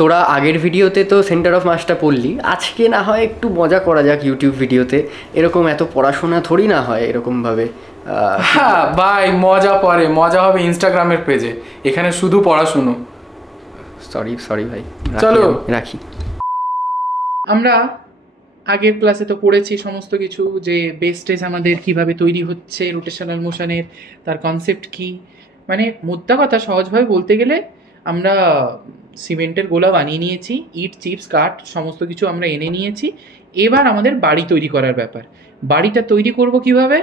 তোরা আগের ভিডিওতে তো সেন্টার অফ মাসটা পড়লি, আজকে না হয় একটু মজা করা যাক ইউটিউব ভিডিওতে। এরকম এত পড়াশোনা থোড়ি না হয় এরকমভাবে। হ্যাঁ ভাই, মজা হবে ইনস্টাগ্রামের পেজে, এখানে শুধু পড়াশুনো। সরি সরি ভাই, চলো রাখি। আমরা আগের ক্লাসে তো পড়েছি সমস্ত কিছু, যে বেস্টেজ আমাদের কিভাবে তৈরি হচ্ছে, রোটেশনাল মোশনের তার কনসেপ্ট কি। মানে মোদ্দা কথা সহজভাবে বলতে গেলে আমরা সিমেন্টের গোলা বানিয়ে নিয়েছি, ইট চিপস কাঠ সমস্ত কিছু আমরা এনে নিয়েছি। এবার আমাদের বাড়ি তৈরি করার ব্যাপার। বাড়িটা তৈরি করব কিভাবে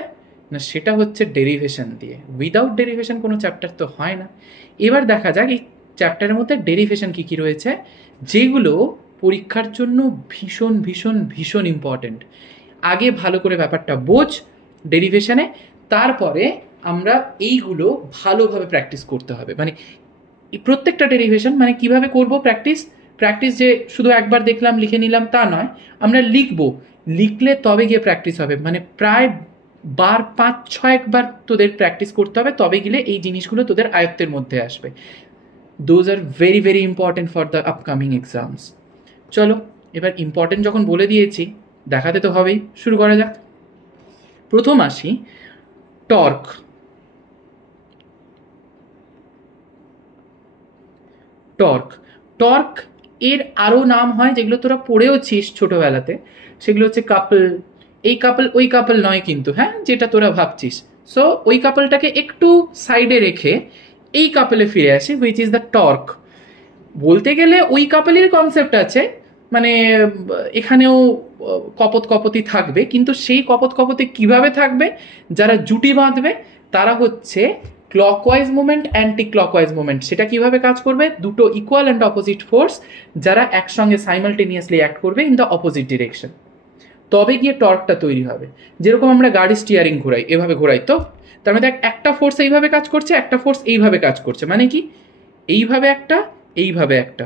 না, সেটা হচ্ছে ডেরিভেশন দিয়ে। উইদাউট ডেরিভেশন কোনো চ্যাপ্টার তো হয় না। এবার দেখা যাক এই চ্যাপ্টারের মধ্যে ডেরিভেশন কী কী রয়েছে, যেগুলো পরীক্ষার জন্য ভীষণ ভীষণ ভীষণ ইম্পর্ট্যান্ট। আগে ভালো করে ব্যাপারটা বোঝ ডেরিভেশনে, তারপরে আমরা এইগুলো ভালোভাবে প্র্যাকটিস করতে হবে। মানে প্রত্যেকটা ডেরিভেশন মানে কিভাবে করব প্র্যাকটিস যে শুধু একবার দেখলাম লিখে নিলাম তা নয়, আমরা লিখলে তবে গিয়ে প্র্যাকটিস হবে। মানে প্রায় বার 5-6 একবার তোদের প্র্যাকটিস করতে হবে, তবে গেলে এই জিনিসগুলো তোদের আয়ত্তের মধ্যে আসবে। Those are very very important for the upcoming exams. চলো এবার ইম্পর্টেন্ট যখন বলে দিয়েছি, দেখাতে তো হবেই, শুরু করা যাক। প্রথম আসি টর্ক। টর্ক এর আরও নাম হয় যেগুলো তোরা পড়েওছিস ছোটোবেলাতে, সেগুলো হচ্ছে কাপল। এই কাপল ওই কাপল নয় কিন্তু, হ্যাঁ, যেটা তোরা ভাবছিস। সো ওই কাপলটাকে একটু সাইডে রেখে এই কাপলে ফিরে আসি, হুইচ ইজ দ্য টর্ক। বলতে গেলে ওই কাপলের কনসেপ্ট আছে, মানে এখানেও কপত কপতি থাকবে, কিন্তু সেই কপত কপতি কিভাবে থাকবে, যারা জুটি বাঁধবে তারা হচ্ছে clockwise movement anti clockwise movement. সেটা কিভাবে কাজ করবে, দুটো ইকুয়াল অ্যান্ড অপোজিট ফোর্স যারা একসঙ্গে সাইমালটেনিয়াসলি অ্যাক্ট করবে ইন দ্য অপোজিট ডিরেকশন, তবে গিয়ে টর্কটা তৈরি হবে। যেরকম আমরা গাড়ি স্টিয়ারিং ঘোরাই, এভাবে ঘোরাই, তো তার মধ্যে একটা ফোর্স এইভাবে কাজ করছে, একটা ফোর্স এইভাবে কাজ করছে, মানে কি এইভাবে একটা এইভাবে একটা,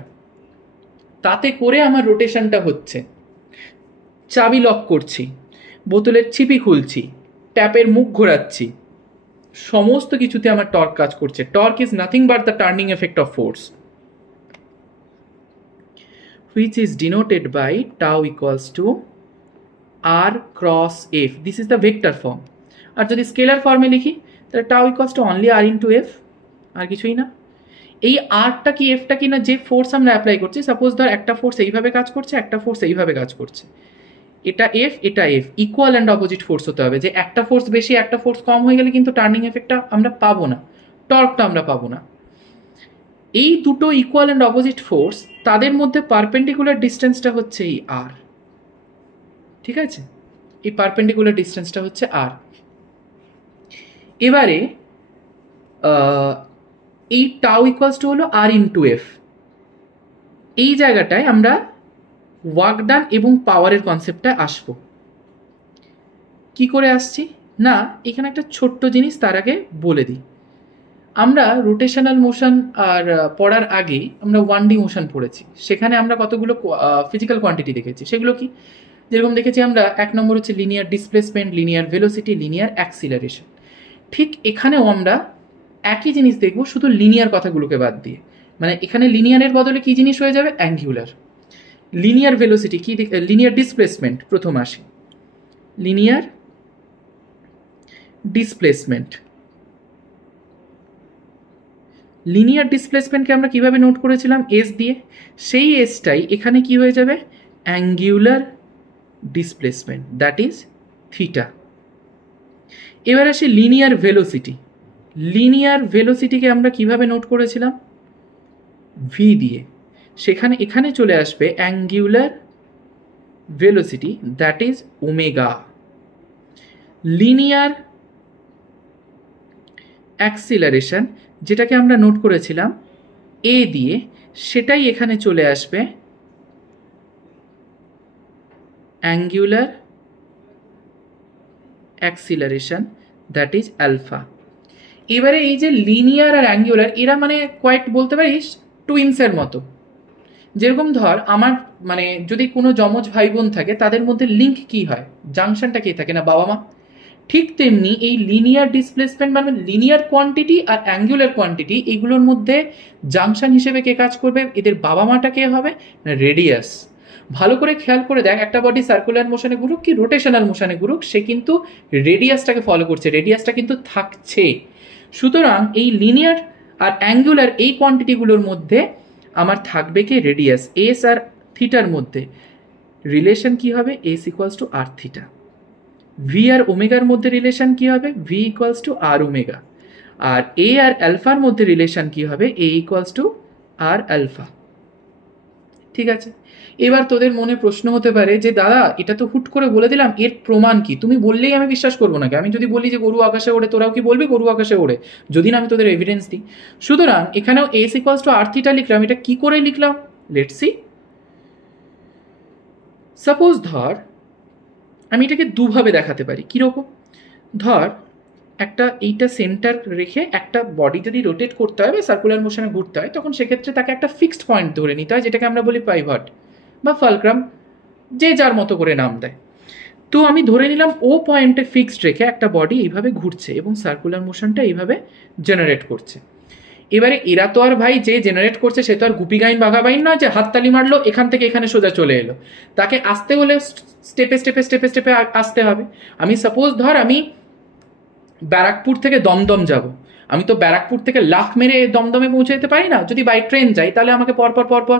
তাতে করে আমার রোটেশনটা হচ্ছে। চাবি লক করছি, বোতলের ছিপি খুলছি, ট্যাপের মুখ ঘোরাচ্ছি, সমস্ত কিছুতে আমার টর্ক কাজ করছে। Torque is nothing but the turning effect of force, which is denoted by tau equals to r cross f. This is the vector form. আর যদি স্কেলার ফর্মে লিখি তাহলে tau equals to only r into f, আর কিছুই না। এই আরটা কি এফটা কি না, যে ফোর্স আমরা অ্যাপ্লাই করছি, সাপোজ ধর একটা ফোর্স এইভাবে কাজ করছে, একটা ফোর্স এইভাবে কাজ করছে, এটা এফ এটা F, equal and opposite force হতে হবে। যে একটা ফোর্স বেশি একটা ফোর্স কম হয়ে গেলে কিন্তু টার্নিং এফেক্টটা আমরা পাবো না, টর্কটা আমরা পাবো না। এই দুটো ইকুয়াল অ্যান্ড অপোজিট ফোর্স, তাদের মধ্যে পারপেন্ডিকুলার ডিস্টেন্সটা হচ্ছে এই আর, ঠিক আছে, এই পারপেন্ডিকুলার ডিস্টেন্সটা হচ্ছে আর। এবারে এই টাউ ইকুয়ালস টু হলো আর ইন্টু এফ। এই জায়গাটায় আমরা ওয়ার্ক ডান এবং পাওয়ারের কনসেপ্টটা আসবো। কি করে আসছি না, এখানে একটা ছোট্ট জিনিস তার আগে বলে দিই। আমরা রোটেশনাল মোশন আর পড়ার আগে আমরা 1D মোশন পড়েছি, সেখানে আমরা কতগুলো ফিজিক্যাল কোয়ান্টিটি দেখেছি। সেগুলো কি, যেরকম দেখেছি আমরা, 1 নম্বর হচ্ছে linear displacement, linear velocity, linear acceleration. ঠিক এখানেও আমরা একই জিনিস দেখব, শুধু লিনিয়ার কথাগুলোকে বাদ দিয়ে। মানে এখানে লিনিয়ারের বদলে কি জিনিস হয়ে যাবে, অ্যাঙ্গুলার। লিনিয়ার ভেলোসিটি কি, লিনিয়ার ডিসপ্লেসমেন্ট প্রথম আসে, লিনিয়ার ডিসপ্লেসমেন্ট। লিনিয়ার ডিসপ্লেসমেন্টকে আমরা কিভাবে নোট করেছিলাম, এস দিয়ে, সেই এসটাই এখানে কি হয়ে যাবে, angular displacement, that is theta. এবার আসি লিনিয়ার ভেলোসিটি। লিনিয়ার ভেলোসিটিকে আমরা কিভাবে নোট করেছিলাম, ভি দিয়ে, সেখানে এখানে চলে আসবে angular velocity, that is omega. Linear acceleration, যেটাকে আমরা নোট করেছিলাম এ দিয়ে, সেটাই এখানে চলে আসবে angular acceleration, that is alpha. এবারে এই যে লিনিয়ার আর অ্যাঙ্গুলার, এরা মানে কোয়াইট বলতে পারিস টুইন্সের মতো। যেরকম ধর আমার মানে যদি কোনো যমজ ভাই বোন থাকে, তাদের মধ্যে লিঙ্ক কি হয়, জাংশনটা কে থাকে না, বাবা মা। ঠিক তেমনি এই লিনিয়ার ডিসপ্লেসমেন্ট মানে লিনিয়ার কোয়ান্টিটি আর অ্যাঙ্গুলার কোয়ান্টিটি, এগুলোর মধ্যে জাংশন হিসেবে কে কাজ করবে, এদের বাবা মাটা কে হবে না রেডিয়াস। ভালো করে খেয়াল করে দেখ, একটা বডি সার্কুলার মোশনে ঘুরুক কি রোটেশনাল মোশনে ঘুরুক, সে কিন্তু রেডিয়াসটাকে ফলো করছে, রেডিয়াসটা কিন্তু থাকছে। সুতরাং এই লিনিয়ার আর অ্যাঙ্গুলার এই কোয়ান্টিটিগুলোর মধ্যে আমার থাকবে কি রেডিয়াস। এস আর থিটার মধ্যে রিলেশন কি হবে, S equals to R theta. V আর ওমেগার মধ্যে রিলেশন কি হবে, V equals to R omega. আর এ আর অ্যালফার মধ্যে রিলেশন কি হবে, A equals to R alpha. ঠিক আছে, এবার তোদের মনে প্রশ্ন হতে পারে যে দাদা এটা তো হুট করে বলে দিলাম, এর প্রমাণ কি? তুমি বললেই আমি বিশ্বাস করবো নাকি? আমি যদি বলি যে গরু আকাশে ওড়ে, তোরাও কি বলবি গরু আকাশে ওড়ে, যদি না আমি তোদের এভিডেন্স দিই? সুতরাং এখানেও S equals to R theta লিখলাম। এটা কি করে লিখলাম, লেটস সি। সাপোজ ধর আমি এটাকে দুভাবে দেখাতে পারি। কিরকম? ধর একটা এইটা সেন্টার রেখে একটা বডি যদি রোটেট করতে হয় বা সার্কুলার মোশনে ঘুরতে হয়, তখন সেক্ষেত্রে তাকে একটা ফিক্সড পয়েন্ট ধরে নিতে হয়, যেটাকে আমরা বলি পাইভট বা ফালক্রাম, যে যার মতো করে নাম দেয়। তো আমি ধরে নিলাম ও পয়েন্টে ফিক্সড রেখে একটা বডি এইভাবে ঘুরছে এবং সার্কুলার মোশনটা এইভাবে জেনারেট করছে। এবারে এরা তো আর ভাই যে জেনারেট করছে সে তো আর গুপি গাইন বাঘা বাইন নয় যে হাততালি মারলো এখান থেকে এখানে সোজা চলে এলো। তাকে আসতে হলে স্টেপে স্টেপে স্টেপে স্টেপে আসতে হবে। আমি সাপোজ ধর আমি ব্যারাকপুর থেকে দমদম যাব, আমি তো ব্যারাকপুর থেকে লাফ মেরে দমদমে পৌঁছে যেতে পারি না। যদি বাই ট্রেন যাই তাহলে আমাকে পরপর পরপর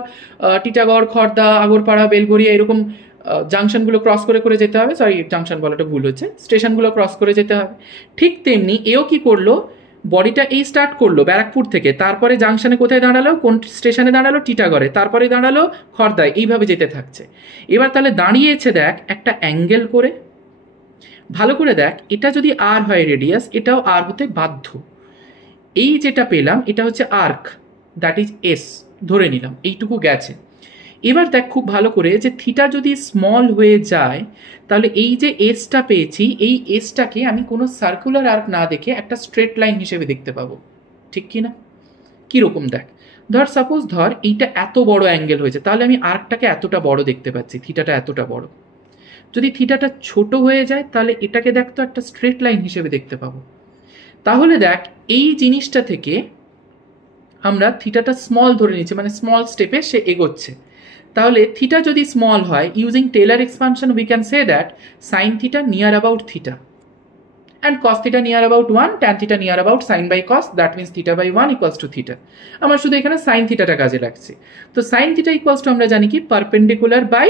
টিটাগড়, খড়দা, আগরপাড়া, বেলগড়িয়া এরকম জাংশনগুলো ক্রস করে করে যেতে হবে। সরি, জাংশন বলাটা ভুল হচ্ছে, স্টেশনগুলো ক্রস করে যেতে হবে। ঠিক তেমনি এও কি করলো, বডিটা এই স্টার্ট করলো ব্যারাকপুর থেকে, তারপরে জাংশনে কোথায় দাঁড়ালো, কোন স্টেশনে দাঁড়ালো, টিটাগড়ে, তারপরে দাঁড়ালো খড়দায়, এইভাবে যেতে থাকছে। এবার তাহলে দাঁড়িয়েছে দেখ একটা অ্যাঙ্গেল করে। ভালো করে দেখ, এটা যদি আর হয় রেডিয়াস, এটাও আর হতে বাধ্য। এই যেটা পেলাম এটা হচ্ছে আর্ক, দ্যাট ইজ এস, ধরে নিলাম এইটুকু গেছে। এবার দেখ খুব ভালো করে যে থিটা যদি স্মল হয়ে যায়, তাহলে এই যে এসটা পেয়েছি, এই এসটাকে আমি কোনো সার্কুলার আর্ক না দেখে একটা স্ট্রেট লাইন হিসেবে দেখতে পাবো। ঠিক কি না? কীরকম দেখ, ধর সাপোজ ধর এইটা এত বড় অ্যাঙ্গেল হয়েছে, তাহলে আমি আর্কটাকে এতটা বড় দেখতে পাচ্ছি, থিটাটা এতটা বড়। যদি থিটাটা ছোট হয়ে যায় তাহলে এটাকে দেখ তো একটা স্ট্রেট লাইন হিসেবে দেখতে পাবো। তাহলে দেখ এই জিনিসটা থেকে আমরা থিটাটা স্মল ধরে নিচ্ছি, মানে স্মল স্টেপে সে এগোচ্ছে। তাহলে থিটা যদি স্মল হয়, using Taylor expansion we can say that sign theta near about theta and cos theta near about 1, tan theta near about sin by cos, that means theta by 1 equals to theta. আমার শুধু এখানে sin থিটাটা কাজে লাগছে। তো sin theta equals to আমরা জানি কি perpendicular by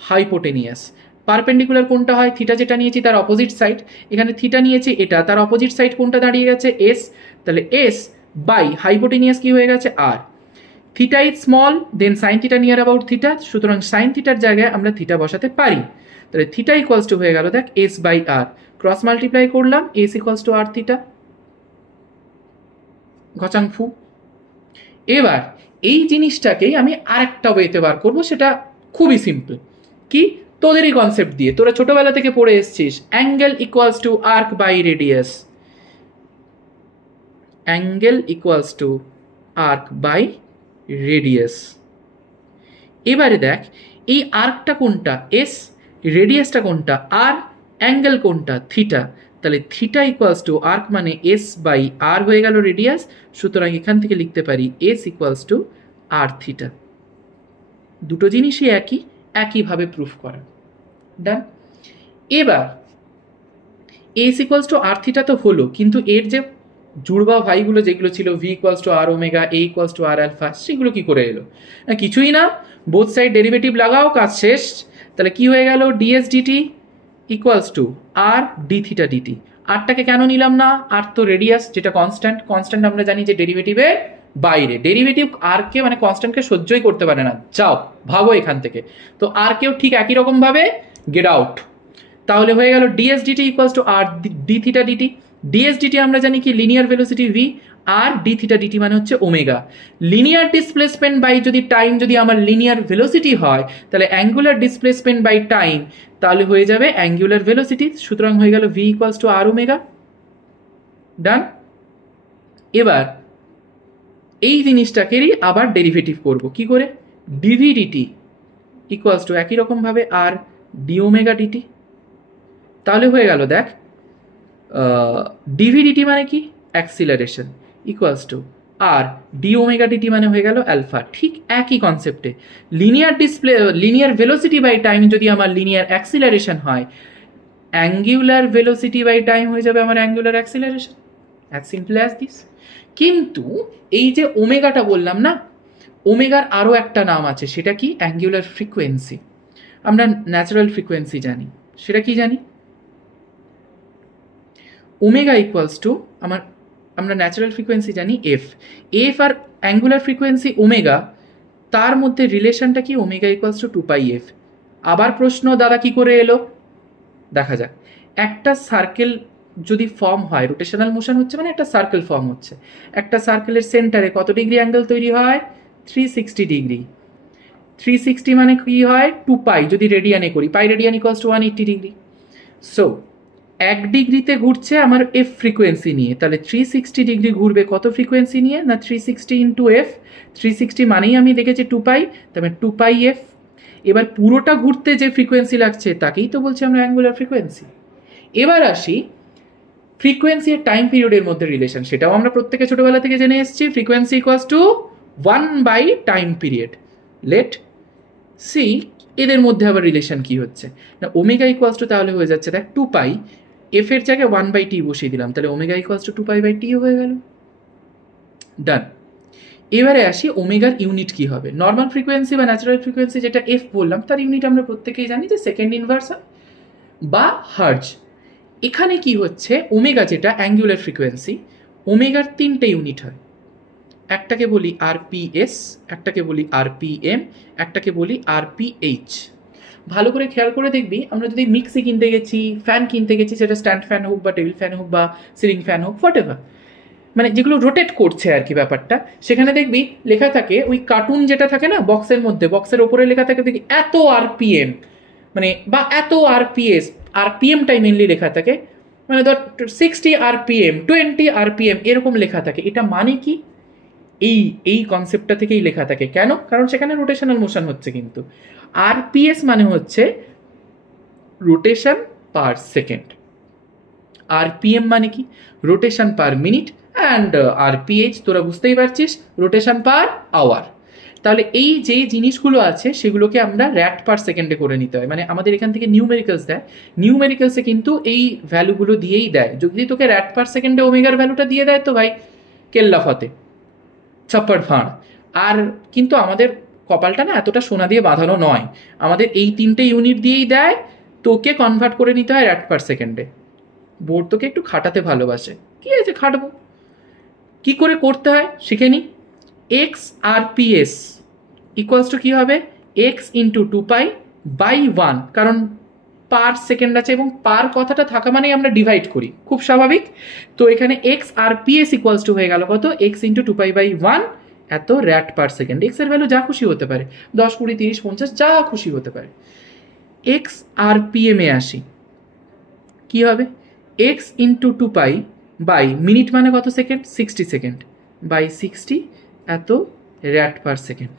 hypotenuse. Perpendicular কোনটা হয়, থিটা যেটা নিয়েছি তার অপোজিট সাইড, এখানে থিটা নিয়েছি এটা, তার অপোজিট সাইড কোনটা দাঁড়িয়ে গেছে, এস, তাহলে এস বাই হাইপোটেনিয়াস কি হয়ে গেছে, R. Theta is small, then sine theta near about theta, সুতরাং সাইন থিটার জায়গায় আমরা থিটা বসাতে পারি। তাহলে থিটা ইকুয়ালস টু হয়ে গেল দেখ S by R, cross multiply করলাম, S equals to R theta, ঘচাং ফু। এবার এই জিনিসটাকেই আমি আরেকটা ওয়েতে বার করবো, সেটা খুবই সিম্পল। কি, তোদেরই কনসেপ্ট দিয়ে, তোরা ছোটবেলা থেকে পড়ে এসছিস, angle equals to arc by radius, angle equals to arc by radius. এবারে দেখ এই আর্কটা কোনটা, এস, রেডিয়াসটা কোনটা, আর, অ্যাঙ্গেল কোনটা, থিটা। তাহলে থিটা ইকুয়ালস টু আর্ক মানে এস বাই আর হয়ে গেল রেডিয়াস, সুতরাং এখান থেকে লিখতে পারি S equals to R theta. দুটো জিনিসই একই, একইভাবে প্রুফ করা। ডান। এবার S equals to R theta তো হলো, কিন্তু এর যে জুড়বা ভাইগুলো যেগুলো ছিল V equals to R omega, A equals to R alpha, সেগুলো কি করে এলো? না কিছুই না, বোথ সাইড ডেরিভেটিভ লাগাও, কাজ শেষ। তাহলে কি হয়ে গেল, DS DT equals to R D theta DT. আরটাকে কেন নিলাম না, আর তো রেডিয়াস যেটা কনস্ট্যান্ট, কনস্ট্যান্ট আমরা জানি যে ডেরিভেটিভের বাইরে, ডেরিভেটিভ আরকে মানে কনস্ট্যান্টকে সহ্যই করতে পারে না, যাও ভাগো এখান থেকে। তো আর কেও ঠিক একই রকম ভাবে গেট আউট। তাহলে হয়ে গেল DS DT equals to R D theta DT. DS DT আমরা জানি কি লিনিয়ার ভেলোসিটি ভি, আর ডি থিটা ডিটি মানে হচ্ছে ওমেগা। লিনিয়ার ডিসপ্লেসমেন্ট বাই যদি টাইম যদি আমার লিনিয়ার ভেলোসিটি হয়, তাহলে অ্যাঙ্গুলার ডিসপ্লেসমেন্ট বাই টাইম, তাহলে হয়ে যাবে অ্যাঙ্গুলার ভেলোসিটি, সুতরাং হয়ে গেল V equals to R omega. Done. এবার এই জিনিসটাকেরই আবার ডেরিভেটিভ করব, কি করে, ডিভি ডিটি ইকুয়ালস টু একই রকম ভাবে আর ডি ওমেগা ডিটি। তাহলে হয়ে গেল দেখ ডিভিডিটি মানে কি acceleration equals to R d omega d t মানে হয়ে গেল অ্যালফা। ঠিক একই কনসেপ্টে লিনিয়ার ভেলোসিটি বাই টাইম যদি আমার লিনিয়ার অ্যাক্সিলারেশন হয়, অ্যাঙ্গুলার ভেলোসিটি বাই টাইম হয়ে যাবে আমার angular acceleration. As simple as this. কিন্তু এই যে ওমেগাটা বললাম না, ওমেগার আরও একটা নাম আছে, সেটা কি অ্যাঙ্গুলার ফ্রিকোয়েন্সি। আমরা ন্যাচারাল ফ্রিকোয়েন্সি জানি, সেটা কি জানি ওমেগা ইকুয়ালস টু আমরা ন্যাচারাল ফ্রিকোয়েন্সি জানি F R angular frequency omega, তার মধ্যে রিলেশনটা কি ওমেগা ইকুয়ালস টু 2πf। আবার প্রশ্ন দাদা কি করে এলো, দেখা যাক। একটা সার্কেল যদি ফর্ম হয়, রোটেশনাল মোশন হচ্ছে মানে একটা সার্কেল ফর্ম হচ্ছে, একটা সার্কেলের সেন্টারে কত ডিগ্রি অ্যাঙ্গেল তৈরি হয় 360 ডিগ্রি। 360 মানে কি হয় 2π, যদি রেডিয়ানে করি পাই radian equals to 180 degree. So 1 ডিগ্রিতে ঘুরছে আমার এফ ফ্রিকোয়েন্সি নিয়ে, তাহলে 360 ডিগ্রি ঘুরবে কত ফ্রিকোয়েন্সি নিয়ে না 360 ইন্টু এফ। 360 মানেই আমি দেখেছি 2π, তবে 2πf। এবার পুরোটা ঘুরতে যে ফ্রিকোয়েন্সি লাগছে তাকেই তো বলছি আমরা অ্যাঙ্গুলার ফ্রিকোয়েন্সি। এবার আসি ফ্রিকোয়েন্সি আর টাইম পিরিয়ডের মধ্যে রিলেশন, সেটাও আমরা প্রত্যেকে ছোটবেলা থেকে জেনে এসেছি। ফ্রিকোয়েন্সি ইকুয়ালস টু 1/টাইম পিরিয়ড। লেট সি এদের মধ্যে আবার রিলেশন কি হচ্ছে না, ওমেগা ইকুয়ালস টু তাহলে হয়ে যাচ্ছে দেখ 2π, এফ এর জায়গায় 1/t বসিয়ে দিলাম, তাহলে ওমেগা ইকুয়ালস টু 2π/t হয়ে গেল। ডান। এবারে আসি ওমেগার ইউনিট কি হবে। নর্মাল ফ্রিকোয়েন্সি বা ন্যাচারাল ফ্রিকোয়েন্সি যেটা এফ বললাম, তার ইউনিট আমরা প্রত্যেকেই জানি যে সেকেন্ড ইনভার্স বা হার্জ। এখানে কি হচ্ছে ওমেগা যেটা অ্যাঙ্গুলার ফ্রিকোয়েন্সি, ওমেগার 3টে ইউনিট হয়। একটাকে বলি আরপিএস, একটাকে বলি আরপিএম, একটাকে বলি আরপিএইচ। ভালো করে খেয়াল করে দেখবি, আমরা যদি মিক্সি কিনতে গেছি, ফ্যান কিনতে গেছি, সেটা স্ট্যান্ড ফ্যান হোক বা টেবিল ফ্যান হোক বা সিলিং ফ্যান হোক, হোয়াট এভার, মানে যেগুলো রোটেট করছে আর কি ব্যাপারটা, সেখানে দেখবি লেখা থাকে ওই কার্টুন যেটা থাকে না বক্সের মধ্যে, বক্সের ওপরে লেখা থাকে দেখি এত আরপিএম, মানে বা এত আরপিএস, আরপিএমটাই মেনলি লেখা থাকে, মানে ধর 60 আরপিএম 20 আরপিএম এরকম লেখা থাকে। এটা মানে কি এই কনসেপ্টটা থেকেই লেখা থাকে। কেন? কারণ সেখানে রোটেশনাল মোশন হচ্ছে। কিন্তু আরপিএস মানে হচ্ছে রোটেশন পার সেকেন্ড, আরপিএম মানে কি রোটেশন পার মিনিট, অ্যান্ড আরপিএইচ তোরা বুঝতেই পারছিস রোটেশন পার আওয়ার। তাহলে এই যে জিনিসগুলো আছে সেগুলোকে আমরা র্যাট পার সেকেন্ডে করে নিতে হয়, মানে আমাদের এখান থেকে নিউমেরিক্যালস দেয়, নিউমেরিক্যালসে কিন্তু এই ভ্যালুগুলো দিয়েই দেয়। যদি তোকে র্যাট পার সেকেন্ডে ওমেগার ভ্যালুটা দিয়ে দেয় তো ভাই কেল্লা ফতে ছাপ্পাড় ফাঁড়। আর কিন্তু আমাদের কপালটা না এতটা সোনা দিয়ে বাঁধানো নয়, আমাদের এই 3টে ইউনিট দিয়েই দেয়, তোকে কনভার্ট করে নিতে হয় র্যাট পার সেকেন্ডে। বোর্ড তোকে একটু খাটাতে ভালোবাসে, কি আছে খাটবো। কি করে করতে হয় শিখে নি। এক্স আরপিএস ইকুয়ালস টু কী হবে এক্স ইন্টু 2π/1, কারণ পার সেকেন্ড আছে এবং পার কথাটা থাকা মানেই আমরা ডিভাইড করি, খুব স্বাভাবিক। তো এখানে এক্স আরপিএস ইকুয়ালস টু হয়ে গেল কত এক্স ইন্টু 2π/1, এত র্যাট পার সেকেন্ড। এক্স এর ভ্যালু যা খুশি হতে পারে, 10 20 30 50 যা খুশি হতে পারে। এক্স আরপিএম এ আসি, কি হবে এক্স ইন্টু 2π বাই মিনিট মানে কত সেকেন্ড 60 সেকেন্ড বাই 60, এত র্যাট পার সেকেন্ড।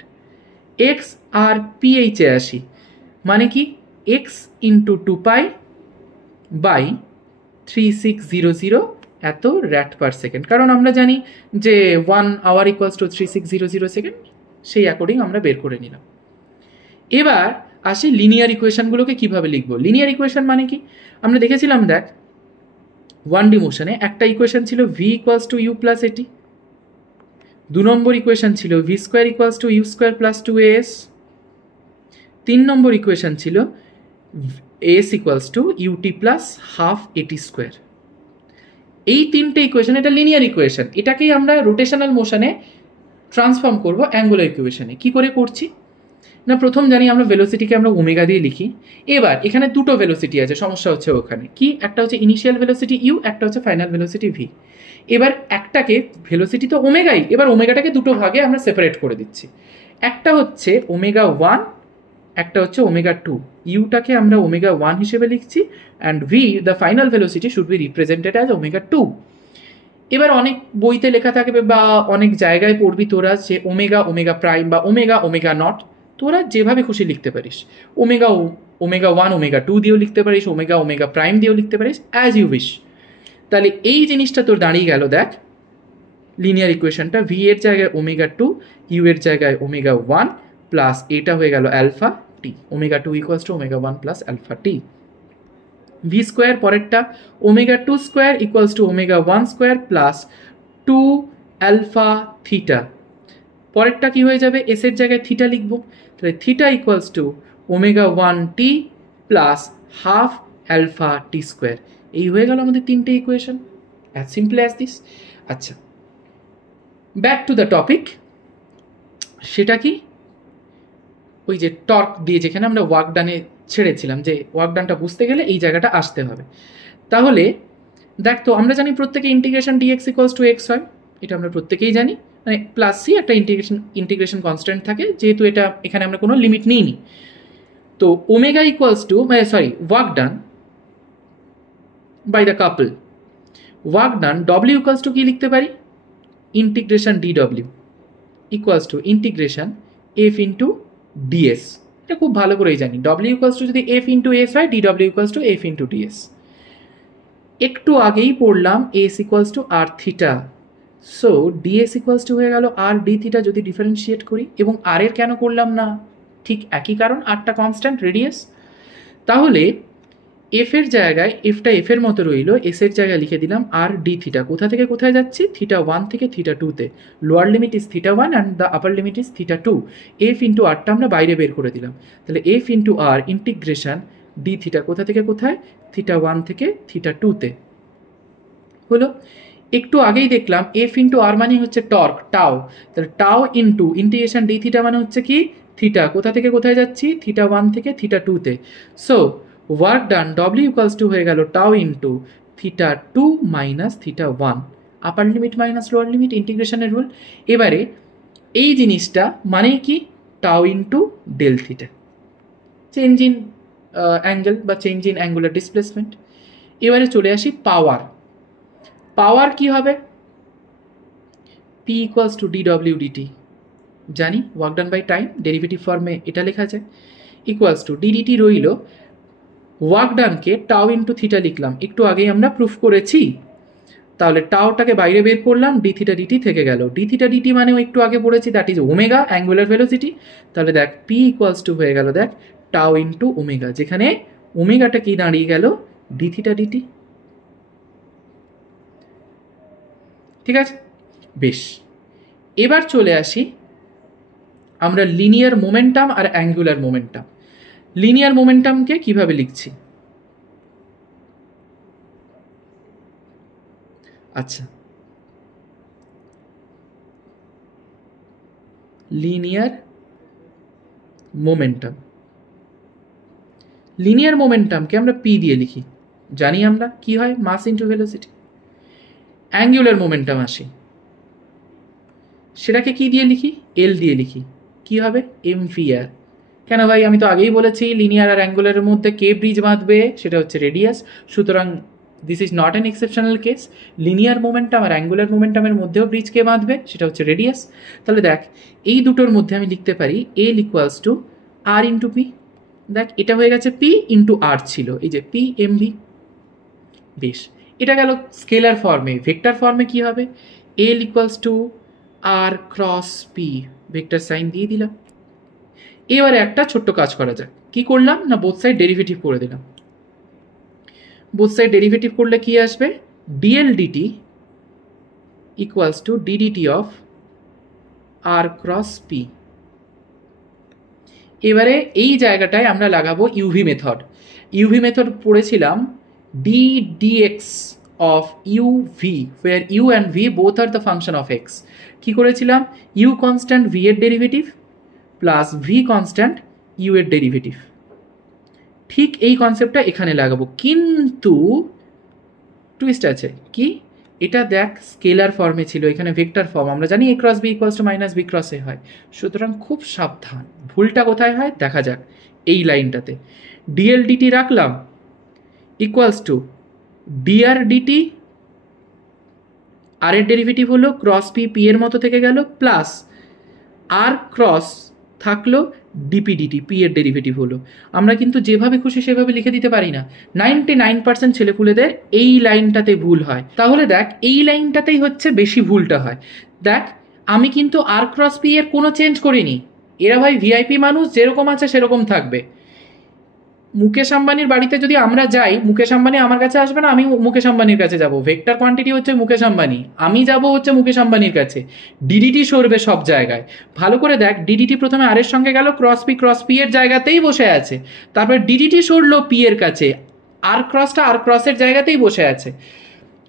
এক্স আর পিএইচে আসি, মানে কি এক্স ইন্টু 2π বাই 3600, এত র্যাট পার সেকেন্ড। কারণ আমরা জানি যে 1 আওয়ার ইকুয়ালস টু 3600 সেকেন্ড, সেই অ্যাকর্ডিং আমরা বের করে নিলাম। এবার আসি লিনিয়ার ইকুয়েশনগুলোকে কিভাবে লিখবো। লিনিয়ার ইকুয়েশন মানে কি আমরা দেখেছিলাম, দেখ 1D মোশনে একটা ইকুয়েশন ছিল V equals to u plus a t, 2 number equation ছিল v square equals to u square plus 2as, 3 number equation ছিল as equals to u t plus half a t square. এই 3টে ইকুয়েশন, এটা লিনিয়ার ইকুয়েশন, এটাকেই আমরা rotational মোশনে transform করব angular ইকুয়েশনে। কি করে করছি না, প্রথম জানি আমরা ভেলোসিটিকে আমরা ওমেগা দিয়ে লিখি। এবার এখানে দুটো ভেলোসিটি আছে, সমস্যা হচ্ছে ওখানে কি, একটা হচ্ছে ইনিশিয়াল ভেলোসিটি ইউ, একটা হচ্ছে ফাইনাল ভেলোসিটি ভি। এবার একটাকে ভেলোসিটি তো ওমেগাই, এবার ওমেগাটাকে দুটো ভাগে আমরা সেপারেট করে দিচ্ছি, একটা হচ্ছে ω1, একটা হচ্ছে ω2। ইউটাকে আমরা ω1 হিসেবে লিখছি, and V the final velocity should be represented as ω2। এবার অনেক বইতে লেখা থাকবে বা অনেক জায়গায় পড়বি তোরা যে ওমেগা প্রাইম বা ওমেগা নট, তোরা যেভাবে খুশি লিখতে পারিস, ω1 ω2 দিয়েও লিখতে পারিস, ওমেগা প্রাইম দিয়েও লিখতে পারিস, অ্যাজ ইউ উইশ। তাহলে এই জিনিসটা তোর দাঁড়িয়ে গেল, দেখ লিনিয়ার ইকুয়েশনটা, ভি এর জায়গায় ওমেগা 2, ইউ এর জায়গায় ওমেগা 1 প্লাস এটা হয়ে গেল alpha T, omega 2 equals to omega 1 plus alpha T. V square পরেরটা omega 2 square equals to omega 1 square plus 2 alpha theta. পরেরটা কি হয়ে যাবে, এস এর জায়গায় থিটা লিখবো, তাহলে theta equals to omega 1 T plus half alpha T square. এই হয়ে গেল আমাদের তিনটে equation, as simple as this. আচ্ছা, ব্যাক টু দ্য টপিক। সেটা কি, ওই যে টর্ক দিয়ে যেখানে আমরা ওয়ার্ক ডানে ছেড়েছিলাম, যে ওয়ার্ক ডানটা বুঝতে গেলে এই জায়গাটা আসতে হবে। তাহলে দেখ তো, আমরা জানি প্রত্যেকে integration d x equals to x হয়, এটা আমরা প্রত্যেকেই জানি, মানে প্লাস সি একটা ইন্টিগ্রেশন কনস্ট্যান্ট থাকে, যেহেতু এটা এখানে আমরা কোনো লিমিট নিইনি। তো omega equals to, work done by the couple, work done W equals to কি লিখতে পারি, ইন্টিগ্রেশন ডি ডব্লিউ equals to integration f into d s. এটা খুব ভালো করেই জানি, ডব্লিউ ইকুয়ালস টু যদি এফ ইন্টু এস হয়, ডি ডব্লিউ equals two f into d s. একটু আগেই পড়লাম s equals to R theta, so d s equals to হয়ে গেল আর ডি থিটা যদি ডিফারেন্সিয়েট করি। এবং আর এর কেন করলাম না, ঠিক একই কারণ, আরটা কনস্ট্যান্ট রেডিয়াস। তাহলে এফ এর জায়গায়, এফটা এফ এর মতো রইল, এস এর জায়গায় লিখে দিলাম আর ডি থিটা। কোথা থেকে কোথায় যাচ্ছি, থিটা 1 থেকে থিটা 2-তে। Lower limit is theta 1 and the upper limit is theta 2। F into আরটা আমরা বাইরে বের করে দিলাম, তাহলে F into R integration D theta কোথা থেকে কোথায়, থিটা 1 থেকে থিটা 2-তে হলো। একটু আগেই দেখলাম এফ ইন্টু আর মানে হচ্ছে টর্ক, টাও, তাহলে টাও ইন্টু ইন্টিগ্রেশন ডি থিটা মানে হচ্ছে কি, থিটা কোথা থেকে কোথায় যাচ্ছি, থিটা 1 থেকে থিটা 2-তে। So work done W equals to হয়ে গেল tau into theta 2 minus theta 1, upper limit minus lower limit, ইন্টিগ্রেশনের রুল। এবারে এই জিনিসটা মানে কি, tau into del theta, change in angle বা চেঞ্জ ইন অ্যাঙ্গুলার ডিসপ্লেসমেন্ট। এবারে চলে আসি পাওয়ার। পাওয়ার কি হবে, P equals to D W DT, জানি work done by time, derivative ফর্মে এটা লেখা যায়, ইকুয়ালস টু ডিডিটি রইল, ওয়ার্ক ডানকে টাও ইন্টু থিটা লিখলাম, একটু আগেই আমরা প্রুফ করেছি। তাহলে টাওটাকে বাইরে বের করলাম, ডি থিটা ডিটি থেকে গেল, ডি থিটা ডিটি মানেও একটু আগে পড়েছি, that is omega, angular velocity. তাহলে দেখ পি ইকুয়ালস টু হয়ে গেল, দেখ টাও ইন্টু ওমেগা, যেখানে ওমেগাটা কি দাঁড়িয়ে গেল, ডি থিটা ডিটি। ঠিক আছে, বেশ। এবার চলে আসি আমরা লিনিয়ার মোমেন্টাম আর অ্যাঙ্গুলার মোমেন্টাম। লিনিয়ার মোমেন্টামকে কিভাবে লিখছি, আচ্ছা লিনিয়ার মোমেন্টাম, লিনিয়ার মোমেন্টামকে আমরা পি দিয়ে লিখি, জানি আমরা কি হয়, mass into velocity. Angular momentum আসি, সেটাকে কি দিয়ে লিখি, এল দিয়ে লিখি, কি হবে, এম ভি আর। কেন ভাই, আমি তো আগেই বলেছি লিনিয়ার আর অ্যাঙ্গুলারের মধ্যে কে ব্রিজ বাঁধবে, সেটা হচ্ছে রেডিয়াস, সুতরাং this is not an exceptional case. Linear momentum আর অ্যাঙ্গুলার মোমেন্টামের মধ্যেও ব্রিজ কে বাঁধবে, সেটা হচ্ছে রেডিয়াস। তাহলে দেখ এই দুটোর মধ্যে আমি লিখতে পারি L equals to R into P. দেখ এটা হয়ে গেছে পি ইন্টু আর ছিল, এই যে পি এম ভি। বেশ, এটা গেল স্কেলার ফর্মে। ভেক্টর ফর্মে কি হবে, L equals to R cross P, vector sign দিয়ে দিলাম। এবারে একটা ছোট্ট কাজ করা যাক, কি করলাম না, বোথ সাইড ডেরিভেটিভ করে দিলাম। বোথ সাইড ডেরিভেটিভ করলে কি আসবে, d l d t equals to DDT of r cross p. এবারে এই জায়গাটায় আমরা লাগাবো ইউভি মেথড। ইউভি মেথড পড়েছিলাম d d x of u v, where u and v both are the function of x. কি করেছিলাম, ইউ কনস্ট্যান্ট ভি এর derivative plus v constant u এর ডেরিভেটিভ। ঠিক এই কনসেপ্টটা এখানে লাগাবো, কিন্তু টুইস্ট আছে কি, এটা দেখ স্কেলার ফর্মে ছিল, এখানে ভেক্টর ফর্ম। আমরা জানি A cross B equals to minus B cross A হয়, সুতরাং খুব সাবধান। ভুলটা কোথায় হয় দেখা যাক, এই লাইনটাতে ডিএল ডিটি রাখলাম ইকুয়ালস টু ডিআর ডিটি, আর এর ডেরিভেটিভ হলো ক্রস পি, পি এর মতো থেকে গেল, প্লাস আর ক্রস থাকলো ডিপি ডিটি, পি এর ডেরিভেটিভ হলো। আমরা কিন্তু যেভাবে খুশি সেভাবে লিখে দিতে পারি না। 99% ছেলেপুলেদের এই লাইনটাতে ভুল হয়। তাহলে দেখ এই লাইনটাতেই হচ্ছে বেশি ভুলটা হয়। দেখ আমি কিন্তু আর ক্রস পি এর কোনো চেঞ্জ করিনি। এরা ভাই ভিআইপি মানুষ, যেরকম আছে সেরকম থাকবে। মুকেশ আম্বানির বাড়িতে যদি আমরা যাই, মুকেশ আম্বানি আমার কাছে আসবে না, আমি মুকেশ আম্বানির কাছে যাব। ভেক্টর কোয়ান্টিটি হচ্ছে মুকেশ আম্বানি, আমি যাব হচ্ছে মুকেশ আম্বানির কাছে। ডিডিটি সরবে সব জায়গায়। ভালো করে দেখ, ডিডিটি প্রথমে আর এর সঙ্গে গেল, ক্রস পি এর জায়গাতেই বসে আছে। তারপর ডিডিটি সরলো পি এর কাছে, আর ক্রসটা আর ক্রসের জায়গাতেই বসে আছে।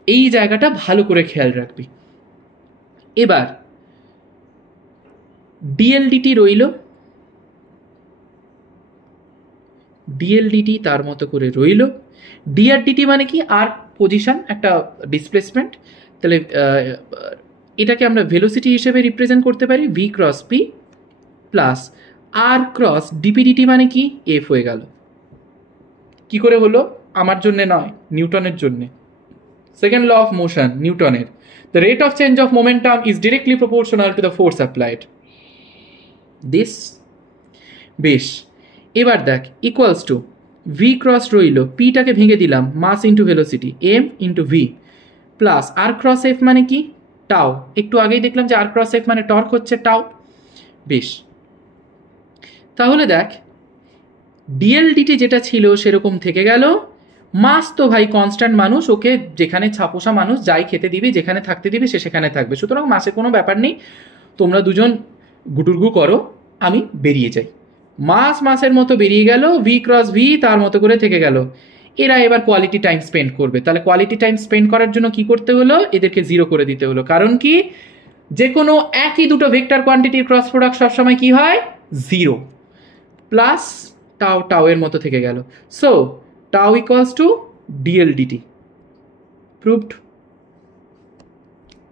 এই জায়গাটা ভালো করে খেয়াল রাখবি। এবার ডিএলডিটি রইল, ডিএলডিটি তার মতো করে রইল। ডিআরডিটি মানে কি? আর পজিশন, একটা ডিসপ্লেসমেন্ট। তাহলে এটাকে আমরা ভেলোসিটি হিসেবে রিপ্রেজেন্ট করতে পারি V cross P plus R cross DPDT মানে কি? এফ হয়ে গেল। কি করে হলো? আমার জন্য নয়, নিউটনের জন্য। সেকেন্ড ল অফ মোশন নিউটনের, the rate of change of momentum is directly proportional to the force applied. This বেশ। এবার দেখ ইকুয়ালস টু ভি ক্রস রইল, পিটাকে ভেঙে দিলাম, mass into velocity M into V plus R cross F মানে কি? টাও। একটু আগেই দেখলাম যে আর ক্রস এফ মানে টর্ক হচ্ছে টাও। বেশ, তাহলে দেখ ডিএলডিটি যেটা ছিল সেরকম থেকে গেল। মাস তো ভাই কনস্ট্যান্ট মানুষ, ওকে যেখানে ছাপোষা মানুষ যাই খেতে দিবি, যেখানে থাকতে দিবি সে সেখানে থাকবে। সুতরাং মাসে কোনো ব্যাপার নেই, তোমরা দুজন গুটুরগু করো, আমি বেরিয়ে যাই। মাসের মতো বেরিয়ে গেল, ভি ক্রস ভি তার মতো করে থেকে গেল। এরা এবার কোয়ালিটি টাইম স্পেন্ড করবে। তাহলে কোয়ালিটি টাইম স্পেন্ড করার জন্য কি করতে হলো? এদেরকে 0 করে দিতে হলো। কারণ কি? যে কোনো একই দুটো ভেক্টর কোয়ান্টিটির ক্রস প্রোডাক্ট সবসময় কি হয়? 0 প্লাস টাও, টাও এর মতো থেকে গেল। সো টাও ইকুয়ালস টু ডিএলডিটি। প্রুভড।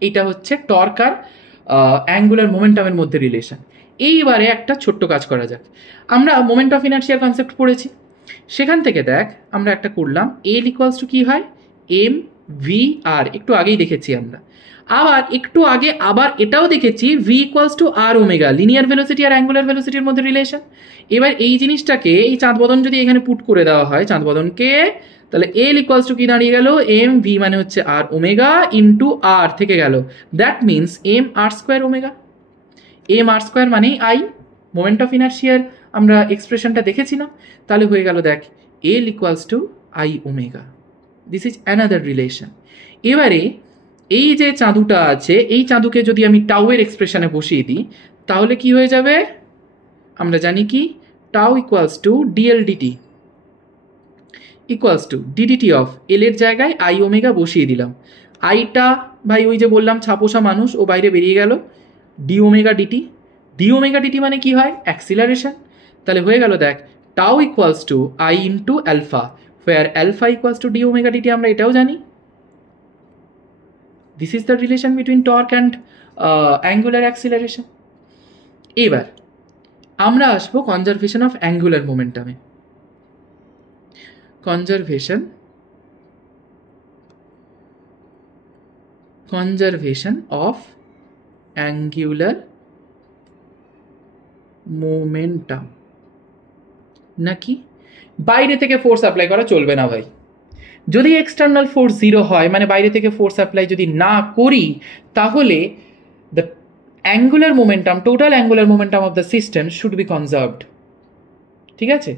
এটা হচ্ছে টর্ক আর অ্যাঙ্গুলার মোমেন্টামের মধ্যে রিলেশন। এইবারে একটা ছোট্ট কাজ করা যাক। আমরা মোমেন্ট অফ ইনার্শিয়ার কনসেপ্ট পড়েছি, সেখান থেকে দেখ আমরা একটা করলাম, এল ইকুয়ালস টু কি হয়? এম ভি আর। একটু আগেই দেখেছি আমরা। আবার একটু আগে আবার এটাও দেখেছি, V equals to R omega, linear velocity আর অ্যাঙ্গুলার ভেলোসিটির মধ্যে রিলেশন। এবার এই জিনিসটাকে, এই চাঁদবদন যদি এখানে পুট করে দেওয়া হয় চাঁদবদনকে, তাহলে এল ইকুয়ালস টু কি দাঁড়িয়ে গেল? এম ভি মানে হচ্ছে আর ওমেগা ইন্টু আর থেকে গেল। That means M R square omega. M R square মানেই আই। মোমেন্ট অফ ইনার্শিয়ার আমরা এক্সপ্রেশনটা দেখেছিলাম। তাহলে হয়ে গেল দেখ L equals to I omega. This is another relation. এবারে এই যে চাঁদুটা আছে, এই চাঁদুকে যদি আমি টাউয়ের এক্সপ্রেশনে বসিয়ে দিই, তাহলে কি হয়ে যাবে? আমরা জানি কি? Tau equals to DLDT equals to DDT of L এর জায়গায় আই ওমেগা বসিয়ে দিলাম। আইটা ভাই ওই যে বললাম ছাপোষা মানুষ, ও বাইরে বেরিয়ে গেল। D omega d t, d omega d t মানে কি হয়? অ্যাক্সিলারেশন। তাহলে হয়ে গেল দেখ tau equals to I into alpha, where alpha equals to d omega dt আমরা এটাও জানি। This is the relation between torque and angular acceleration. এবার আমরা আসবো কনজারভেশন অফ অ্যাঙ্গুলার মোমেন্টামে। কনজারভেশন অফ অ্যাঙ্গুলার মোমেন্টাম নাকি? বাইরে থেকে ফোর্স অ্যাপ্লাই করা চলবে না ভাই। যদি এক্সটার্নাল ফোর্স 0 হয়, মানে বাইরে থেকে ফোর্স অ্যাপ্লাই যদি না করি, তাহলে the angular momentum, total angular momentum of the system should be conserved. ঠিক আছে?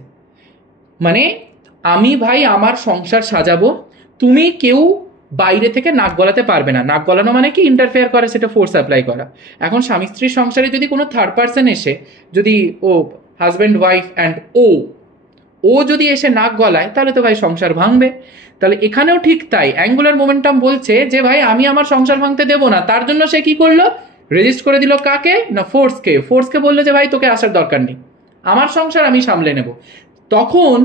মানে আমি ভাই আমার সংসার সাজাবো, তুমি কেউ বাইরে থেকে নাক গলাতে পারবে না। নাক গলানো মানে কি? ইন্টারফেয়ার করা, সেটা ফোর্স অ্যাপ্লাই করা। এখন স্বামী স্ত্রীর সংসারে যদি কোনো থার্ড পার্সন এসে, যদি ও হাজব্যান্ড ওয়াইফ অ্যান্ড ও যদি এসে নাক গলায়, তাহলে তো ভাই সংসার ভাঙবে। তাহলে এখানেও ঠিক তাই, অ্যাঙ্গুলার মোমেন্টাম বলছে যে ভাই আমি আমার সংসার ভাঙতে দেবো না। তার জন্য সে কি করলো? রেজিস্ট করে দিল কাকে? না ফোর্সকে। ফোর্সকে বললো যে ভাই তোকে আসার দরকার নেই, আমার সংসার আমি সামলে নেব। তখন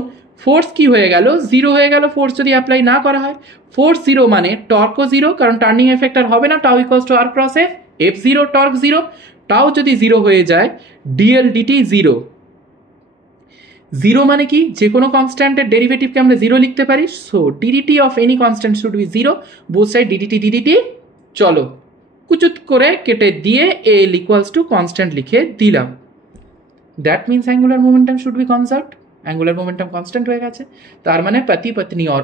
ফোর্স কি হয়ে গেল? 0 হয়ে গেল। ফোর্স যদি অ্যাপ্লাই না করা হয়, ফোর্স 0 মানে টর্কও 0, কারণ টার্নিং এফেক্ট আর হবে না। Tau equals to R cross f, f 0 torque 0। Tau যদি 0 হয়ে যায়, ডিএল ডিটি 0। 0 মানে কি? যে কোনো কনস্ট্যান্টের ডেরিভেটিভকে আমরা 0 লিখতে পারি। So DDT of any constant should be 0। Both side DDT. চলো কুচুত করে কেটে দিয়ে এল ইকুয়ালস টু কনস্ট্যান্ট লিখে দিলাম। That means angular momentum should be conserved. Angular momentum constant হয়ে গেছে, তার মানে পতি পত্নী আর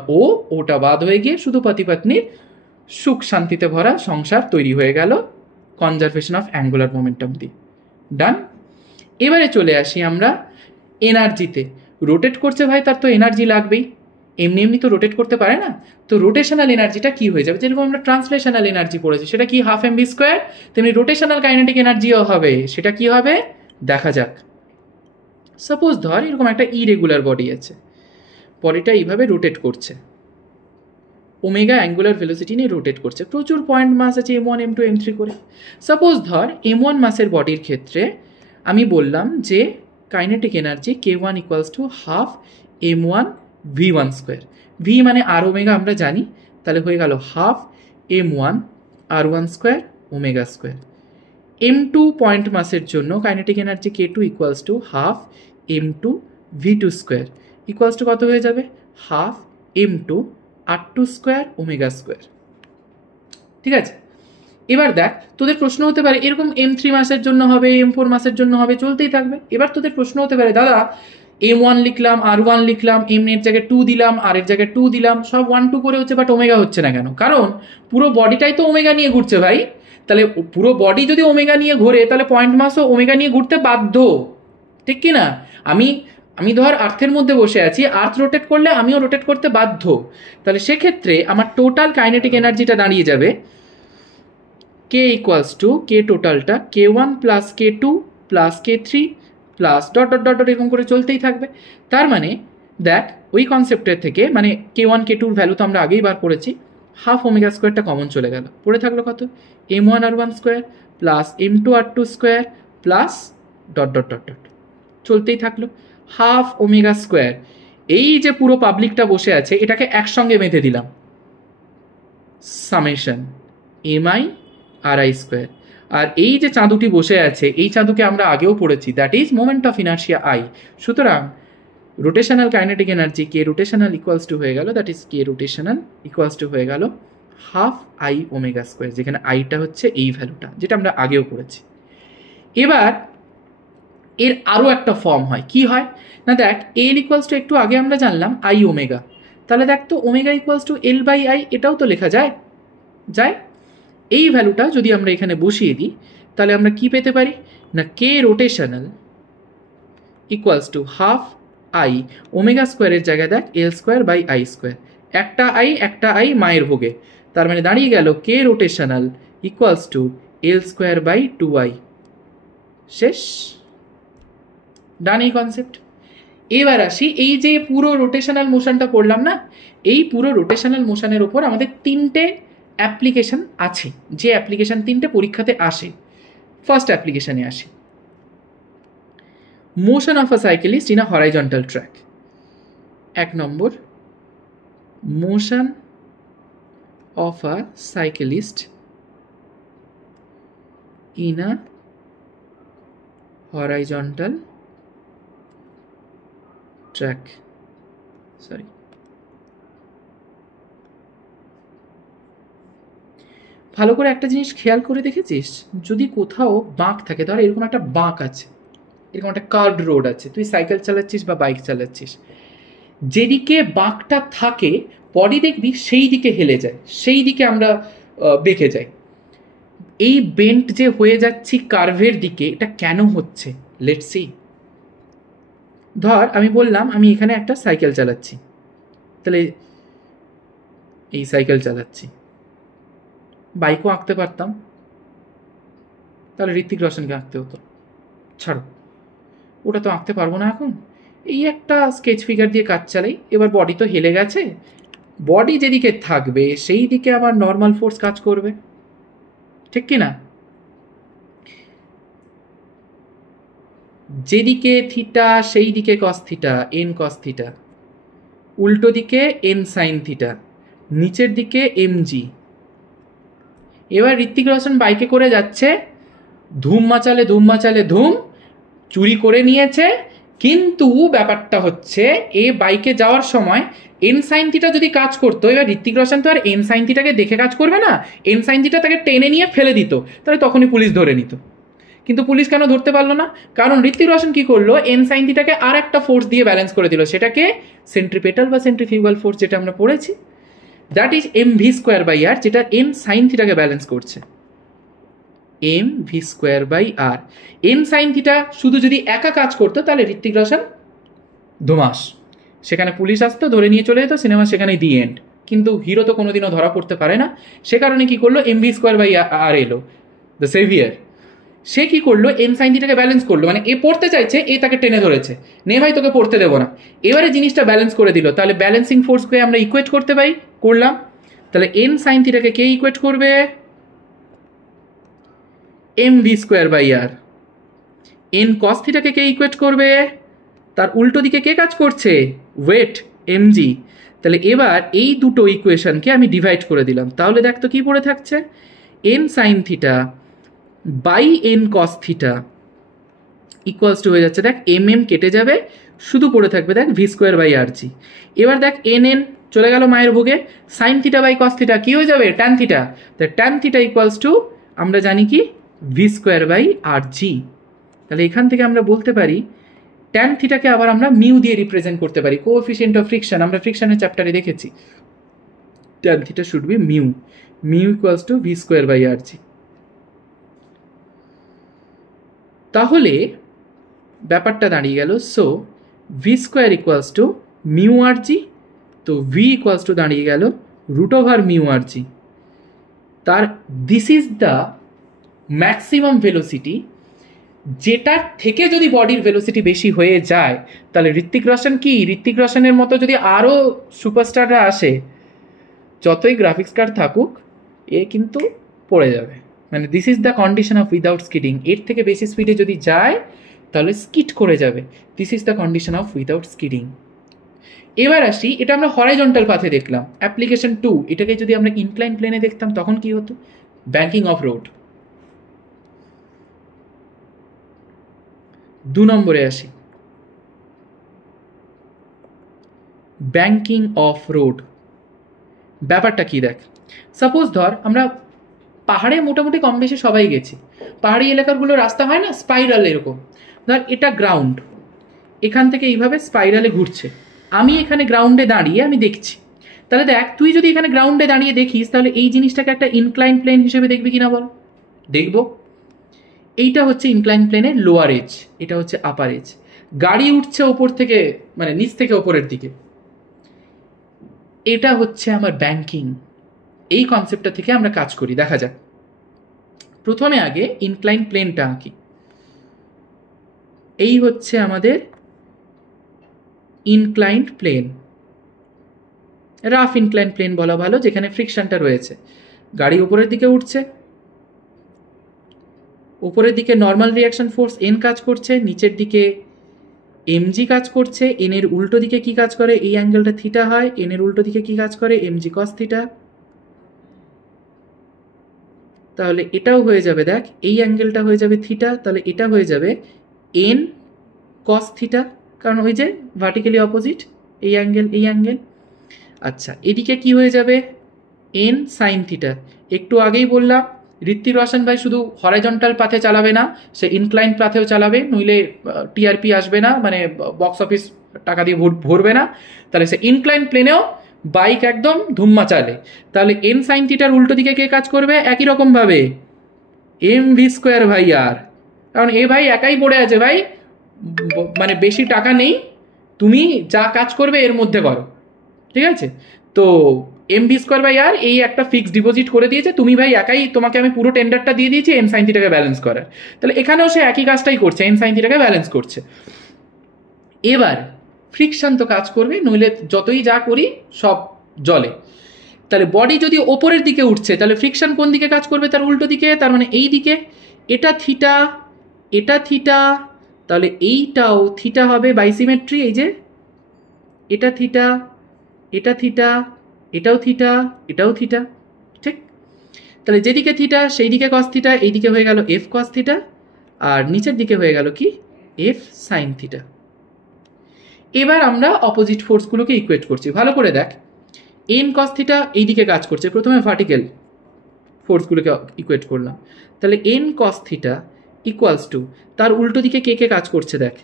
ওটা বাদ হয়ে গিয়ে শুধু পতি পত্নীর সুখ শান্তিতে ভরা সংসার তৈরি হয়ে গেল কনজারভেশন অফ অ্যাঙ্গুলার মোমেন্টাম দিয়ে। ডান। এবারে চলে আসি আমরা এনার্জিতে। রোটেট করছে ভাই, তার তো এনার্জি লাগবেই, এমনি এমনি তো রোটেট করতে পারে না। তো রোটেশনাল এনার্জিটা কি হয়ে যাবে, যেরকম আমরা ট্রান্সলেশনাল এনার্জি পড়েছি সেটা কি হাফ এমভি স্কোয়ার, তেমনি রোটেশনাল কাইনেটিক এনার্জিও হবে। সেটা কি হবে দেখা যাক। সাপোজ ধর এরকম একটা ইরেগুলার বডি আছে, বডিটা এইভাবে রোটেট করছে, ওমেগা অ্যাঙ্গুলার ভেলোসিটি নিয়ে রোটেট করছে, প্রচুর পয়েন্ট মাস আছে m1 m2 m3 করে। সাপোজ ধর m1 মাসের বডির ক্ষেত্রে আমি বললাম যে kinetic energy k1 equals to half m1 v1 square. V মানে আর ওমেগা আমরা জানি, তাহলে হয়ে গেল half m1 r1 square omega square. m2 point মাসের জন্য kinetic energy k2 equals to half m2 v2 square equals to কত হয়ে যাবে, half m2 r2 square omega square. ঠিক আছে, এবার দেখ তোদের প্রশ্ন হতে পারে এরকম m3 মাসের জন্য হবে, m4 মাসের জন্য হবে, চলতেই থাকবে। এবার তোদের প্রশ্ন হতে পারে দাদা m1 লিখলাম, r1 লিখলাম, m এর জায়গায় 2 দিলাম, r এর জায়গায় 2 দিলাম, সব 1 2 করে হচ্ছে, বাট ওমেগা হচ্ছে না কেন? কারণ পুরো বডিটাই তো ওমেগা নিয়ে ঘুরছে ভাই। তাহলে পুরো বডি যদি ওমেগা নিয়ে ঘোরে তাহলে পয়েন্ট মাসও ওমেগা নিয়ে ঘুরতে বাধ্য, ঠিক কি না? আমি ধর আর্থের মধ্যে বসে আছি, আর্থ রোটেট করলে আমিও রোটেট করতে বাধ্য। তাহলে সেক্ষেত্রে আমার টোটাল কাইনেটিক এনার্জিটা দাঁড়িয়ে যাবে k ইকুয়ালস টু k টোটালটা k1 plus k2 plus k3 plus dot dot dot dot এরকম করে চলতেই থাকবে। তার মানে দেখ ওই কনসেপ্টের থেকে মানে k1 k2 ভ্যালু তো আমরা আগেই বার করেছি, হাফ ওমেগা স্কোয়ারটা কমন চলে গেল, পড়ে থাকলো কত m1 r1 square plus m2 r2 square plus dot dot dot dot চলতেই থাকলো হাফ ওমেগা স্কোয়ার। এই যে পুরো পাবলিকটা বসে আছে এটাকে একসঙ্গে বেঁধে দিলাম, summation MI R I square. আর এই যে চাঁদুটি বসে আছে এই চাঁদুকে আমরা আগেও পড়েছি, that is moment of inertia I. সুতরাং rotational kinetic energy K rotational equals to হয়ে গেল, that is K rotational equals to হয়ে গেল হাফ আই ওমেগা স্কোয়ার, যেখানে আইটা হচ্ছে এই ভ্যালুটা যেটা আমরা আগেও পড়েছি। এবার এর আরও একটা ফর্ম হয়, কি হয় না দেখ এল ইকুয়ালস টু একটু আগে আমরা জানলাম আই ওমেগা, তাহলে দেখ তো omega equals to l by I, এটাও তো লেখা যায়। এই ভ্যালুটা যদি আমরা এখানে বসিয়ে দিই তাহলে আমরা কি পেতে পারি না K rotational equals to half I omega স্কোয়ারের জায়গায় দেখ L square by I square, একটা আই মায়ের ভোগে, তার মানে দাঁড়িয়ে গেল K rotational equals to L square by 2i। শেষ, ডান এই কনসেপ্ট। এবার আসি এই যে পুরো রোটেশনাল মোশনটা পড়লাম না, এই পুরো রোটেশনাল মোশনের উপর আমাদের তিনটে অ্যাপ্লিকেশন আছে, যে অ্যাপ্লিকেশন তিনটে পরীক্ষাতে আসে। ফার্স্ট অ্যাপ্লিকেশনে আসি, motion of a cyclist in a horizontal track. 1 number, motion of a cyclist in a horizontal track. Sorry, ভালো করে একটা জিনিস খেয়াল করে দেখেছিস, যদি কোথাও বাঁক থাকে, ধর এরকম একটা বাঁক আছে, এরকম একটা কার্ভড রোড আছে, তুই সাইকেল চালাচ্ছিস বা বাইক চালাচ্ছিস, যেদিকে বাঁকটা থাকে বডি দেখবি সেই দিকে হেলে যায়, সেই দিকে আমরা বেঁকে যাই। এই বেন্ট যে হয়ে যাচ্ছি কার্ভের দিকে, এটা কেন হচ্ছে লেটস সি। ধর আমি বললাম আমি এখানে একটা সাইকেল চালাচ্ছি, তাহলে এই সাইকেল চালাচ্ছি, বাইকও আঁকতে পারতাম, তাহলে ঋত্বিক রোশনকে আঁকতে হতো, ছাড়ো ওটা তো আঁকতে পারবো না এখন, এই একটা স্কেচ ফিগার দিয়ে কাজ চালাই। এবার বডি তো হেলে গেছে, বডি যেদিকে থাকবে সেই দিকে আবার নর্মাল ফোর্স কাজ করবে, ঠিক কি না? যেদিকে থিটা সেই দিকে cos theta, N cos theta, উল্টো দিকে এন সাইন থিটা, নিচের দিকে এমজি। এবার ঋত্বিক রোশন বাইকে করে যাচ্ছে, ধুম মাচালে ধুম, চুরি করে নিয়েছে, কিন্তু ব্যাপারটা হচ্ছে এ বাইকে যাওয়ার সময় এন সাইন থিটা যদি কাজ করতো, এবার ঋত্বিক রোশন তো আর এন সাইন থিটাকে দেখে কাজ করবে না, এন সাইন থিটা তাকে টেনে নিয়ে ফেলে দিত, তাহলে তখনই পুলিশ ধরে নিত। কিন্তু পুলিশ কেন ধরতে পারলো না? কারণ ঋত্বিক রোশন কি করলো, এন সাইন থিটাকে আর একটা ফোর্স দিয়ে ব্যালেন্স করে দিল, সেটাকে সেন্ট্রিপেটাল বা সেন্ট্রিফিউগাল ফোর্স, যেটা আমরা পড়েছি, that is M V square by R, যেটা এন সাইন থিটাকে ব্যালেন্স করছে। M V square by R. N sine theta শুধু যদি একা কাজ করতো তাহলে ঋত্বিক রোশন ধুমাস, সেখানে পুলিশ আসতো, ধরে নিয়ে চলে যেত, সিনেমা সেখানে দি এন্ড। কিন্তু হিরো তো কোনোদিনও ধরা পড়তে পারে না, সে কারণে কি করলো, এম ভি স্কোয়ার বাই আর এলো, দ্য সেভিয়ার। সে কি করলো, এন সাইন থিটাকে ব্যালেন্স করলো, মানে এ পড়তে চাইছে, এ তাকে টেনে ধরেছে, নে ভাই তোকে পড়তে দেবো না, এবারে জিনিসটা ব্যালেন্স করে দিল। তাহলে ব্যালেন্সিং ফোর্সকে আমরা ইকুয়েট করতে পারি, করলাম। তাহলে এন সাইন থিটাকে কে ইকুয়েট করবে, M V square by R. N cos থিটাকে কে ইকুয়েট করবে, তার উল্টো দিকে কে কাজ করছে, ওয়েট, এম জি। তাহলে এবার এই দুটো ইকুয়েশনকে আমি ডিভাইড করে দিলাম, তাহলে দেখ তো কি পড়ে থাকছে, n sine theta by n cos theta equals to হয়ে যাচ্ছে, দেখ এম এম কেটে যাবে, শুধু পড়ে থাকবে দেখ v square by R g. এবার দেখ এন এন চলে গেল মায়ের ভোগে, sine theta by cos theta কি হয়ে যাবে, ট্যান থিটা। তাহলে ট্যান থিটা ইকুয়ালস টু আমরা জানি কি, ভি স্কোয়ার বাই আর জি। তাহলে এখান থেকে আমরা বলতে পারি ট্যান থিটাকে আবার আমরা মিউ দিয়ে রিপ্রেজেন্ট করতে পারি, কোএফিসিয়েন্ট অফ ফ্রিকশন, আমরা ফ্রিকশনের চ্যাপ্টারে দেখেছি, tan theta should be mu, mu equals to V square by আর জি। তাহলে ব্যাপারটা দাঁড়িয়ে গেল, so V square equals to mu R G, তো ভি ইকুয়ালস টু দাঁড়িয়ে গেল root over mu R G. তার this is the maximum velocity, যেটার থেকে যদি বডির ভেলোসিটি বেশি হয়ে যায় তাহলে ঋত্বিক রোশন কি, ঋত্বিক রোশনের মতো যদি আরও সুপারস্টাররা আসে, যতই গ্রাফিক্স কার্ড থাকুক, এ কিন্তু পড়ে যাবে। মানে this is the condition of without skidding, এর থেকে বেশি স্পিডে যদি যায় তাহলে স্কিড করে যাবে, this is the condition of without skidding. এবার আসি, এটা আমরা হরাইজন্টাল পাথে দেখলাম, অ্যাপ্লিকেশন 2, এটাকে যদি আমরা ইনক্লাইন প্লেনে দেখতাম তখন কি হতো, ব্যাঙ্কিং অফ রোড। 2 নম্বরে আসি, ব্যাঙ্কিং অফ রোড। ব্যাপারটা কি দেখ, সাপোজ ধর আমরা পাহাড়ে মোটামুটি কম বেশি সবাই গেছি, পাহাড়ি এলাকাগুলো রাস্তা হয় না স্পাইরাল এরকম, ধর এটা গ্রাউন্ড, এখান থেকে এইভাবে স্পাইরালে ঘুরছে, আমি এখানে গ্রাউন্ডে দাঁড়িয়ে আমি দেখছি। তাহলে দেখ তুই যদি এখানে গ্রাউন্ডে দাঁড়িয়ে দেখিস তাহলে এই জিনিসটাকে একটা ইনক্লাইন প্লেন হিসেবে দেখবি কিনা বল, দেখবো। এইটা হচ্ছে ইনক্লাইন প্লেনের লোয়ার এজ, এটা হচ্ছে আপার এজ, গাড়ি উঠছে ওপর থেকে, মানে নিচ থেকে ওপরের দিকে, এটা হচ্ছে আমার ব্যাঙ্কিং। এই কনসেপ্টটা থেকে আমরা কাজ করি, দেখা যাক। প্রথমে আগে ইনক্লাইন প্লেনটা আঁকি, এই হচ্ছে আমাদের inclined plane, rough incline plane বলা ভালো, যেখানে ফ্রিকশনটা রয়েছে, গাড়ি উপরের দিকে উঠছে, উপরের দিকে নর্মাল রিয়াকশন ফোর্স এন কাজ করছে, নিচের দিকে এমজি কাজ করছে, এন এর উল্টো দিকে কি কাজ করে, এই অ্যাঙ্গেলটা থিটা হয়, এন এর উল্টো দিকে কি কাজ করে, এমজি কস থিটা। তাহলে এটাও হয়ে যাবে, দেখ এই অ্যাঙ্গেলটা হয়ে যাবে থিটা, তাহলে এটা হয়ে যাবে এন কস থিটা, কারণ ওই যে ভার্টিক্যালি অপোজিট, এই অ্যাঙ্গেল এই অ্যাঙ্গেল। আচ্ছা এদিকে কি হয়ে যাবে, এন সাইন থিটা। একটু আগেই বললাম ঋত্বিক রোশন ভাই শুধু হরাইজন্টাল পাথে চালাবে না, সে ইনক্লাইন পাথেও চালাবে, নইলে টিআরপি আসবে না, মানে বক্স অফিস টাকা দিয়ে ভরবে না। তাহলে সে ইনক্লাইন প্লেনেও বাইক একদম ধুম্মা চালে। তাহলে এন সাইন থিটার উল্টো দিকে কে কাজ করবে, একই রকমভাবে এম ভি স্কোয়ার ভাই আর, কারণ এ ভাই একাই পড়ে আছে ভাই, মানে বেশি টাকা নেই, তুমি যা কাজ করবে এর মধ্যে করো, ঠিক আছে। তো এম ভি স্কোয়ার বাই আর এই একটা ফিক্সড ডিপোজিট করে দিয়েছে, তুমি ভাই একাই, তোমাকে আমি পুরো টেন্ডারটা দিয়ে দিয়েছি এন সাইন থিটাকে ব্যালেন্স করার। তাহলে এখানেও সে একই কাজটাই করছে, এন সাইন থিটাকে ব্যালেন্স করছে। এবার ফ্রিকশন তো কাজ করবে, নইলে যতই যা করি সব জলে। তাহলে বডি যদি ওপরের দিকে উঠছে তাহলে ফ্রিকশন কোন দিকে কাজ করবে, তার উল্টো দিকে, তার মানে এই দিকে। এটা থিটা, এটা থিটা, তাহলে এইটাও থিটা হবে বাইসিমেট্রি, এই যে এটা থিটা, এটা থিটা, এটাও থিটা, এটাও থিটা, ঠিক। তাহলে যেদিকে থিটা সেই দিকে কস থিটা, এইদিকে হয়ে গেল এফ কস থিটা, আর নিচের দিকে হয়ে গেল কি এফ সাইন থিটা। এবার আমরা অপোজিট ফোর্সগুলোকে ইকুয়েট করছি, ভালো করে দেখ। এন কস থিটা এইদিকে কাজ করছে, প্রথমে ভার্টিক্যাল ফোর্সগুলোকে ইকুয়েট করলাম, তাহলে n cos theta equals to, তার উল্টো দিকে কে কে কাজ করছে দেখ,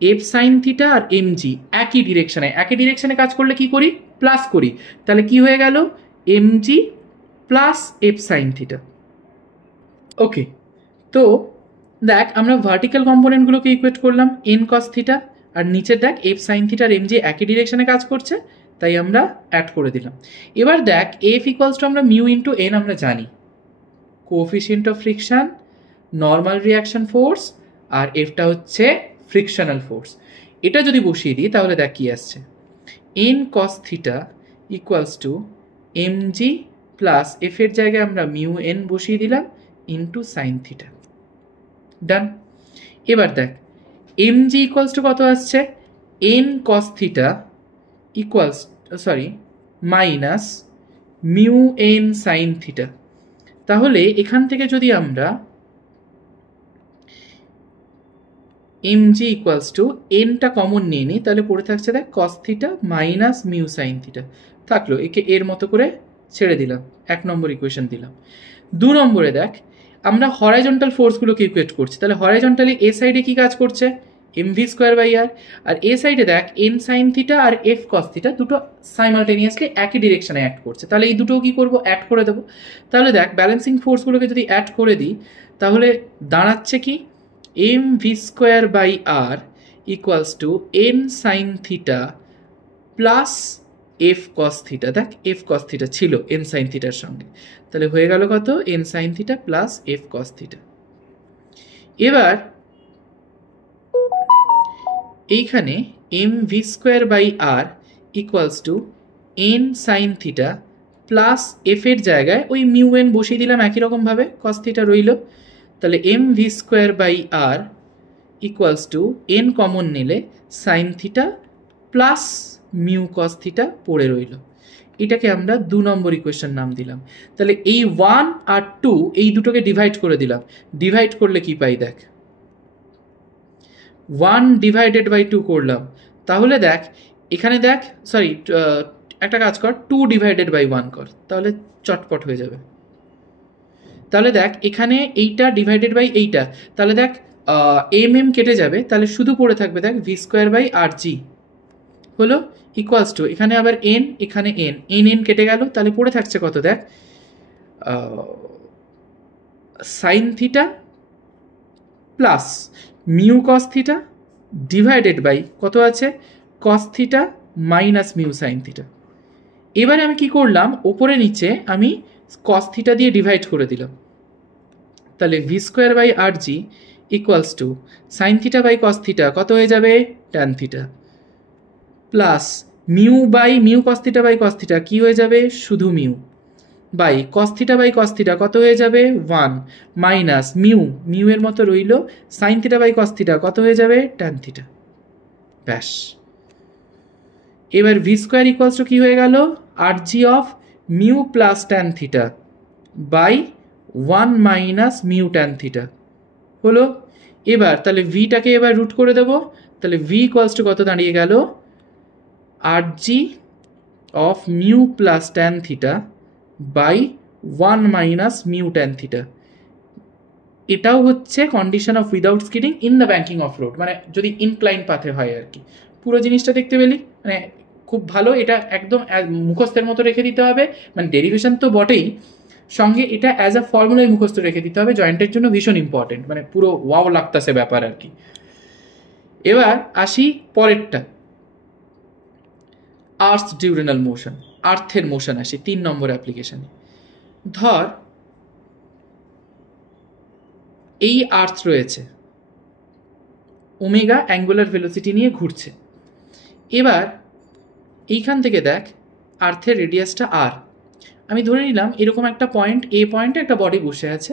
এফ সাইন থিটা আর এম জি একই ডিরেকশনে কাজ করলে কি করি, প্লাস করি, তাহলে কি হয়ে গেল M G plus F sine theta. Okay, তো দেখ আমরা ভার্টিক্যাল কম্পোনেন্টগুলোকে ইকুয়েট করলাম এন কস থিটা, আর নিচে দেখ এফ সাইন থিটা আর এম জি একই ডিরেকশনে কাজ করছে, তাই আমরা অ্যাড করে দিলাম। এবার দেখ এফ ইকুয়ালস টু আমরা মিউ ইন্টু এন আমরা জানি, coefficient of friction, normal reaction force, আর এফটা হচ্ছে ফ্রিকশনাল ফোর্স। এটা যদি বসিয়ে দিই তাহলে দেখ কি আসছে, N cos theta equals to M G plus এফের জায়গায় আমরা মিউ এন বসিয়ে দিলাম ইন্টু সাইন থিটা। ডান। এবার দেখ এম জি ইকুয়ালস টু কত আসছে, N cos theta equals minus mu N sine theta. তাহলে এখান থেকে যদি আমরা এম জি ইকুয়ালস টু এনটা কমন নিয়ে নিই, তাহলে পড়ে থাকছে দেখ cos theta minus mu sine theta, থাকলো, একে এর মতো করে ছেড়ে দিলাম, 1 নম্বর ইকুয়েশন দিলাম। 2 নম্বরে দেখ আমরা হরাইজন্টাল ফোর্সগুলোকে ইকুয়েট করছি, তাহলে হরাইজন্টালি এ সাইডে কি কাজ করছে, এম ভি স্কোয়ার বাই আর, আর এ সাইডে দেখ এন সাইন থিটা আর এফ কস থিটা দুটো সাইমালটেনিয়াসলি একই ডিরেকশনে অ্যাক্ট করছে, তাহলে এই দুটো কি করব, অ্যাড করে দেবো। তাহলে দেখ ব্যালেন্সিং ফোর্সগুলোকে যদি অ্যাড করে দিই তাহলে দাঁড়াচ্ছে কি, M V square by R equals to N sine theta plus F cos theta. দেখ এফ কস থিটা ছিল এন সাইন থিটার সঙ্গে, তাহলে হয়ে গেল কত, N sine theta plus F cos theta. এবার এইখানে M V square by R equals to N sine theta plus এফের জায়গায় ওই মিউ এন বসিয়ে দিলাম একই রকমভাবে, কস থিটা রইল, তাহলে M V square by R equals to N common নিলে sine theta plus mu cos theta পড়ে রইল। এটাকে আমরা 2 নম্বর ইকুয়েশন নাম দিলাম। তাহলে এই 1 আর 2 এই দুটোকে ডিভাইড করে দিলাম, ডিভাইড করলে কি পাই দেখ, 1 ডিভাইডেড বাই 2 করলাম, তাহলে দেখ এখানে দেখ একটা কাজ কর, 2 ডিভাইডেড বাই 1 কর, তাহলে চটপট হয়ে যাবে। তাহলে দেখ এখানে এইটা ডিভাইডেড বাই এইটা, তাহলে দেখ এম এম কেটে যাবে, তাহলে শুধু পড়ে থাকবে দেখ ভি স্কোয়ার বাই আর জি হলো ইকুয়ালস টু, এখানে আবার এন, এখানে এন, এন এন কেটে গেল, তাহলে পড়ে থাকছে কত দেখ, sine theta plus mu cos theta divided by কত আছে, cos theta minus mu sine theta. এবারে আমি কি করলাম, ওপরে নিচে আমি কস থিটা দিয়ে ডিভাইড করে দিলাম, তাহলে v square by R g equals to sine theta by cos theta কত হয়ে যাবে, tan theta, plus mu by mu cos theta by cos theta কি হয়ে যাবে, শুধু mu, by cos theta by cos theta কত হয়ে যাবে 1, মাইনাস মিউ, মিউ এর মতো রইল, sine theta by cos theta কত হয়ে যাবে, ট্যান থিটা। ব্যাস, এবার ভি স্কোয়ার ইকুয়ালস টু কি হয়ে গেল, R G of mu plus tan theta by 1 minus mu tan theta হলো। এবার তাহলে ভিটাকে এবার রুট করে দেবো, তাহলে ভি ইকুয়ালস টু কত দাঁড়িয়ে গেল, R G of mu plus tan theta by 1 minus mu tan theta. এটাও হচ্ছে condition of without skidding in the banking of road, মানে যদি ইনক্লাইন পাথে হয় আর কি। পুরো জিনিসটা দেখতে পেলি, মানে খুব ভালো, এটা একদম মুখস্থের মতো রেখে দিতে হবে, মানে ডেরিভেশন তো বটেই, সঙ্গে এটা অ্যাজ আ ফর্মুলাই মুখস্থ রেখে দিতে হবে, জয়েন্টের জন্য ভীষণ ইম্পর্টেন্ট, মানে পুরো ওয়াও লাগতেছে ব্যাপার আর কি। এবার আসি পরেরটা, আর্থ ডিউরেনাল মোশন, আর্থের মোশন আসি 3 নম্বর অ্যাপ্লিকেশনে। ধর এই আর্থ রয়েছে, ওমেগা অ্যাঙ্গুলার ভেলোসিটি নিয়ে ঘুরছে। এবার এইখান থেকে দেখ আর্থের রেডিয়াসটা আর, আমি ধরে নিলাম এরকম একটা পয়েন্ট, এ পয়েন্টে একটা বডি বসে আছে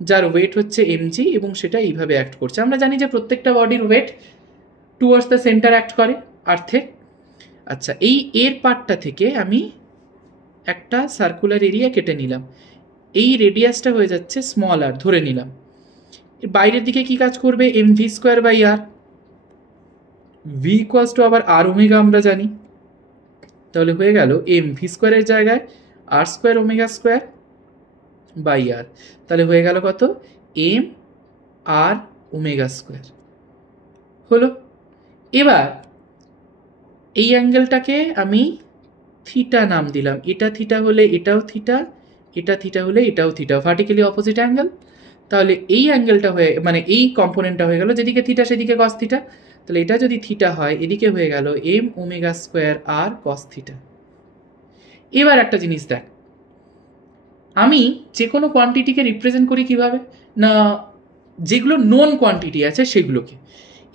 যার ওয়েট হচ্ছে এমজি এবং সেটা এইভাবে অ্যাক্ট করছে। আমরা জানি যে প্রত্যেকটা বডির weight towards the centre act করে আর্থে। আচ্ছা, এই এর পার্টটা থেকে আমি একটা সার্কুলার এরিয়া কেটে নিলাম, এই রেডিয়াসটা হয়ে যাচ্ছে স্মল আর, ধরে নিলাম। বাইরের দিকে কি কাজ করবে, M V square by r, v equals to আবার আর ওমেগা আমরা জানি, তাহলে হয়ে গেল এম ভি স্কোয়ারের জায়গায় আর স্কোয়ার ওমেগা স্কোয়ার বাই আর, তাহলে হয়ে গেল কত, এম আর ওমেগা স্কোয়ার হলো। এবার এই অ্যাঙ্গেলটাকে আমি থিটা নাম দিলাম, এটা থিটা হলে এটাও থিটা, এটা থিটা হলে এটাও থিটা, ভার্টিক্যালি অপোজিট অ্যাঙ্গেল। তাহলে এই অ্যাঙ্গেলটা হয়ে মানে এই কম্পোনেন্টটা হয়ে গেল, যেদিকে থিটা সেদিকে কস থিটা। তাহলে এটা যদি থিটা হয় এদিকে হয়ে গেল M omega square r cos theta. এবার একটা জিনিস দেখ, আমি যে কোনো কোয়ান্টিটিকে রিপ্রেজেন্ট করি কিভাবে না, যেগুলো নোন কোয়ান্টিটি আছে সেগুলোকে।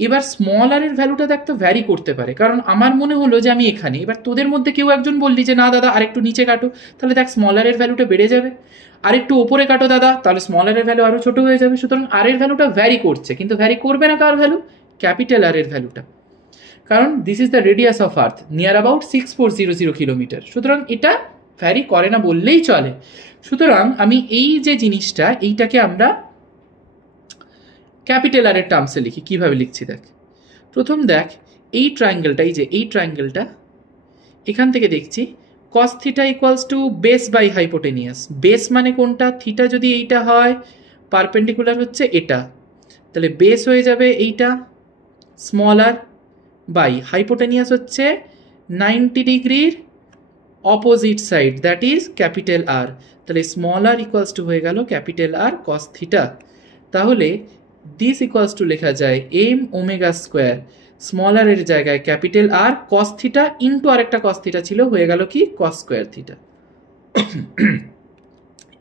এবার স্মল আর এর ভ্যালুটা দেখ তো ভ্যারি করতে পারে, কারণ আমার মনে হলো যে আমি এখানে, এবার তোদের মধ্যে কেউ একজন বললি যে না দাদা আরেকটু নিচে কাটো, তাহলে দেখ স্মল আর এর ভ্যালুটা বেড়ে যাবে। আরেকটু ওপরে কাটো দাদা, তাহলে স্মল আর এর ভ্যালু আরও ছোট হয়ে যাবে। সুতরাং আর এর ভ্যালুটা ভ্যারি করছে, কিন্তু ভ্যারি করবে না কার ভ্যালু, ক্যাপিটাল আর এর ভ্যালুটা, কারণ this is the radius of earth near about 6400 kilometre. সুতরাং এটা ভ্যারি করে না বললেই চলে। সুতরাং আমি এই যে জিনিসটা, এইটাকে আমরা ক্যাপিটাল আর এর টার্মসে লিখি। কিভাবে লিখছি দেখ, প্রথম দেখ এই ট্রায়াঙ্গেলটা, এই যে এই ট্রায়াঙ্গেলটা, এখান থেকে দেখছি cos theta equals to base by hypotenuse. Base মানে কোনটা, থিটা যদি এইটা হয়, পারপেন্ডিকুলার হচ্ছে এটা, তাহলে বেস হয়ে যাবে এইটা স্মল আর, বাই হাইপোটেনিয়াস হচ্ছে 90 ডিগ্রির opposite side, that is capital r. তাহলে স্মল আর ইকুয়ালস টু হয়ে গেল ক্যাপিটাল আর কস থিটা। তাহলে দিস ইকুয়ালস টু লেখা যায় m omega square, small r এর জায়গায় capital r cos theta into আরেকটা কস থিটা ছিল, হয়ে গেল কি কস স্কোয়ার থিটা।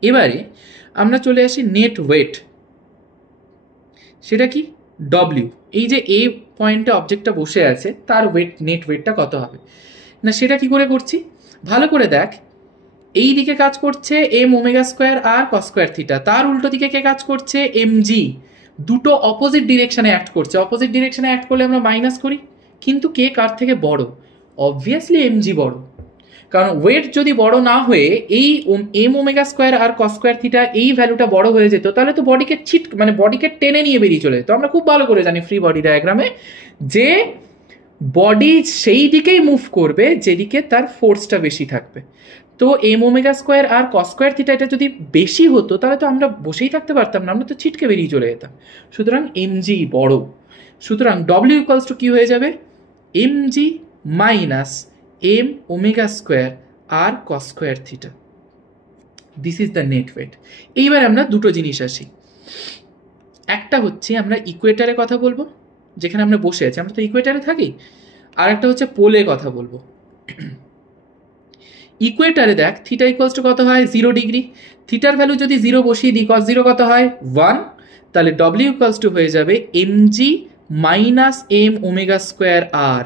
এবারে আমরা চলে আসি নেট ওয়েট, সেটা কি ডব্লিউ। এই যে এ পয়েন্টে অবজেক্টটা বসে আছে তার ওয়েট, নেট ওয়েটটা কত হবে না, সেটা কি করে করছি ভালো করে দেখ। এই দিকে কাজ করছে M omega square r cos square theta, তার উল্টো দিকে কে কাজ করছে এম জি। দুটো অপোজিট ডিরেকশনে অ্যাক্ট করছে, অপোজিট ডিরেকশনে অ্যাক্ট করলে আমরা মাইনাস করি, কিন্তু কে কার থেকে বড়, অবভিয়াসলি এম জি বড়। কারণ ওয়েট যদি বড় না হয়ে এই M omega square r cos square theta এই ভ্যালুটা বড় হয়ে যেত, তাহলে তো বডিকে মানে বডিকে টেনে নিয়ে বেরিয়ে চলে যেত। আমরা খুব ভালো করে জানি ফ্রি বডি ডায়াগ্রামে যে বডি সেই দিকেই মুভ করবে যেদিকে তার ফোর্সটা বেশি থাকবে। তো M omega square r cos square theta এটা যদি বেশি হতো তাহলে তো আমরা বসেই থাকতে পারতাম না, আমরা তো ছিটকে বেরিয়ে চলে যেতাম। সুতরাং এম জি বড়। সুতরাং ডব্লিউ ইকুয়ালস টু কি হয়ে যাবে, M G minus M omega square r cos square theta. This is the net weight. এইবার আমরা দুটো জিনিস আসি, একটা হচ্ছে আমরা ইকুয়েটারে কথা বলবো, যেখানে আমরা বসে আছি, আমরা তো ইকুয়েটারে থাকি। আর একটা হচ্ছে পোলে কথা বলবো। ইকুয়েটারে দেখ থিটা ইকুয়ালস টু কত হয় 0 ডিগ্রি, থিটার ভ্যালু যদি 0 বসিয়ে দিই কস 0 কত হয় 1, তাহলে ডব্লিউ ইকুয়ালস টু হয়ে যাবে M G minus M omega square R,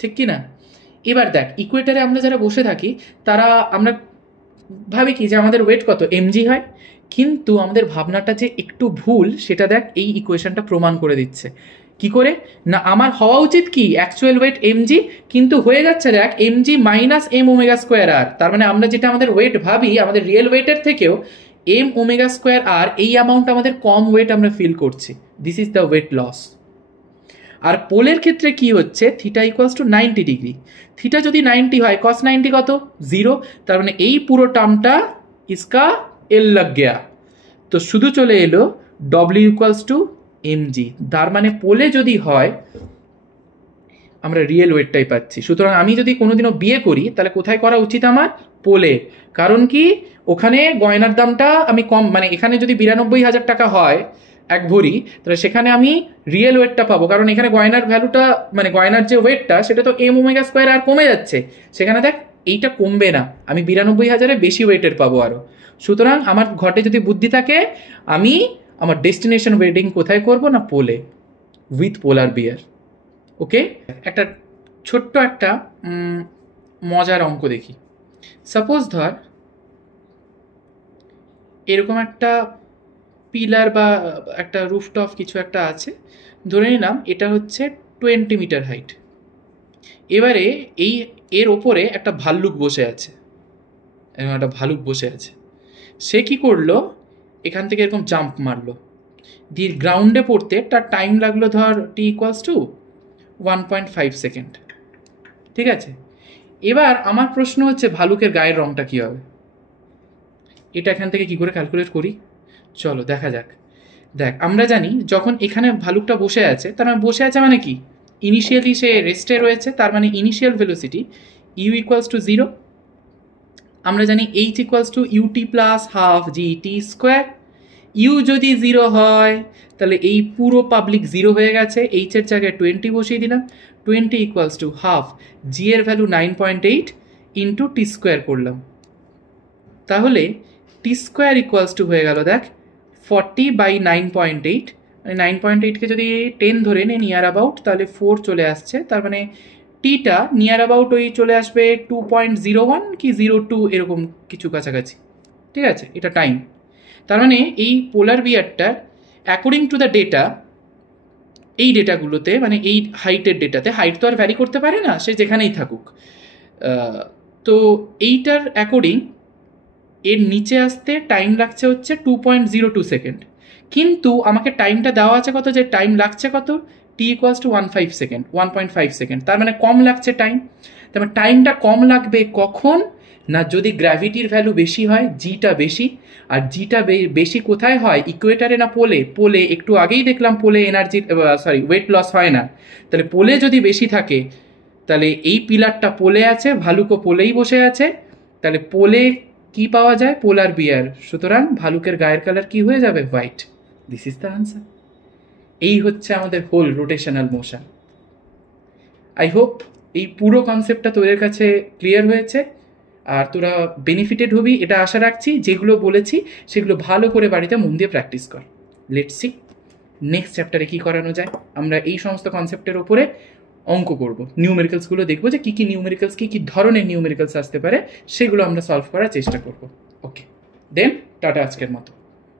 ঠিক কি না। এবার দেখ ইকুয়েটারে আমরা যারা বসে থাকি তারা আমরা ভাবি কি যে আমাদের ওয়েট কত এমজি হয়, কিন্তু আমাদের ভাবনাটা যে একটু ভুল সেটা দেখ এই ইকুয়েশনটা প্রমাণ করে দিচ্ছে। কি করে না, আমার হওয়া উচিত কি অ্যাকচুয়াল ওয়েট এমজি, কিন্তু হয়ে যাচ্ছে দেখ MG minus M omega square R. তার মানে আমরা যেটা আমাদের ওয়েট ভাবি আমাদের রিয়েল ওয়েটের থেকেও এম ওমেগা স্কোয়ার আর এই অ্যামাউন্ট আমাদের কম ওয়েট আমরা ফিল করছি। This is the weight loss. আর পোলের ক্ষেত্রে কি হচ্ছে, theta equals to 90 degree, theta যদি 90 হয় কস 90 কত 0, তার মানে এই পুরো টার্মটা ইসকা এল লাগ গয়া, তো শুধু চলে এলো ডব্লিউ ইকুয়ালস টু এম জি। তার মানে পোলে যদি হয় আমরা রিয়েল ওয়েটটাই পাচ্ছি। সুতরাং আমি যদি কোনোদিনও বিয়ে করি তাহলে কোথায় করা উচিত আমার, পোলে। কারণ কি ওখানে গয়নার দামটা আমি কম, মানে এখানে যদি 92,000 টাকা হয় এক ভরি, তাহলে সেখানে আমি রিয়েল ওয়েটটা পাবো, কারণ এখানে গয়নার ভ্যালুটা মানে গয়নার যে ওয়েটটা সেটা তো এম ওমেগা স্কোয়ার আর কমে যাচ্ছে, সেখানে দেখ এইটা কমবে না, আমি 92,000-এ বেশি ওয়েটের পাবো আরও। সুতরাং আমার ঘটে যদি বুদ্ধি থাকে আমি আমার ডেস্টিনেশন ওয়েডিং কোথায় করব না পোলে, উইথ পোলার বিয়ার। ওকে, একটা ছোট্ট একটা মজার অঙ্ক দেখি। সাপোজ ধর এরকম একটা পিলার বা একটা রুফটপ কিছু একটা আছে, ধরে নিলাম এটা হচ্ছে 20 মিটার হাইট। এবারে এর ওপরে একটা ভাল্লুক বসে আছে, এরকম একটা ভালুক বসে আছে। সে কি করলো, এখান থেকে এরকম জাম্প মারলো, দিয়ে গ্রাউন্ডে পড়তে তার টাইম লাগলো ধর টি ইকুয়ালস টু 1.5 সেকেন্ড, ঠিক আছে। এবার আমার প্রশ্ন হচ্ছে ভালুকের গায়ের রংটা কী হবে, এটা এখান থেকে কি করে ক্যালকুলেট করি। চলো দেখা যাক। দেখ, আমরা জানি যখন এখানে ভালুকটা বসে আছে, তার মানে বসে আছে মানে কি, ইনিশিয়ালি সে রেস্টে রয়েছে, তার মানে initial velocity u equals to 0। আমরা জানি h equals to u t plus half g t square. U যদি 0 হয় তাহলে এই পুরো পাবলিক 0 হয়ে গেছে, এইচের জায়গায় 20 বসিয়ে দিলাম, 20 ইকুয়ালস টু হাফ জি এর ভ্যালু 9.8 ইন্টু টি স্কোয়ার করলাম, তাহলে টি স্কোয়ার ইকুয়ালস টু হয়ে গেল দেখ 40/9.8, মানে 9.8কে যদি 10 ধরে নে নিয়ার অ্যাবাউট, তাহলে 4 চলে আসছে, তার মানে টিটা নিয়ার অ্যাবাউট ওই চলে আসবে 2.01 কি 02 এরকম কিছু কাছাকাছি, ঠিক আছে, এটা টাইম। তার মানে এই পোলার বিয়ারটার অ্যাকর্ডিং টু দ্য ডেটা, এই ডেটাগুলোতে মানে এই হাইটের ডেটাতে, হাইট তো আর ভ্যারি করতে পারে না, সে যেখানেই থাকুক, তো এইটার অ্যাকর্ডিং এর নিচে আসতে টাইম লাগছে হচ্ছে 2.02 সেকেন্ড, কিন্তু আমাকে টাইমটা দেওয়া আছে কত, যে টাইম লাগছে কত, টি ইকুয়ালস টু 1.5 সেকেন্ড, তার মানে কম লাগছে টাইম। তার মানে টাইমটা কম লাগবে কখন না, যদি গ্র্যাভিটির ভ্যালু বেশি হয়, জিটা বেশি, আর জিটা বেশি কোথায় হয়, ইকুয়েটারে না পোলে, পোলে একটু আগেই দেখলাম পোলে এনার্জি ওয়েট লস হয় না, তাহলে পোলে যদি বেশি থাকে তাহলে এই পিলারটা পোলে আছে, ভালুকও পোলেই বসে আছে, তাহলে পোলে কি পাওয়া যায়, পোলার বিয়ার, সুতরাং ভালুকের গায়ের কালার কি হয়ে যাবে, white. This is the answer. এই হচ্ছে আমাদের whole rotational motion. I hope এই পুরো কনসেপ্টটা তোদের কাছে ক্লিয়ার হয়েছে আর তোরা বেনিফিটেড হবি, এটা আশা রাখছি। যেগুলো বলেছি সেগুলো ভালো করে বাড়িতে মন দিয়ে প্র্যাকটিস কর। লেটস সি নেক্সট চ্যাপ্টারে কী করানো যায়। আমরা এই সমস্ত কনসেপ্টের ওপরে অঙ্ক করব, নিউমেরিক্যালসগুলো দেখবো যে কী কী নিউমেরিক্যালস, কী কী ধরনের নিউমেরিক্যালস আসতে পারে, সেগুলো আমরা সলভ করার চেষ্টা করব। ওকে দেন, টাটা আজকের মতো।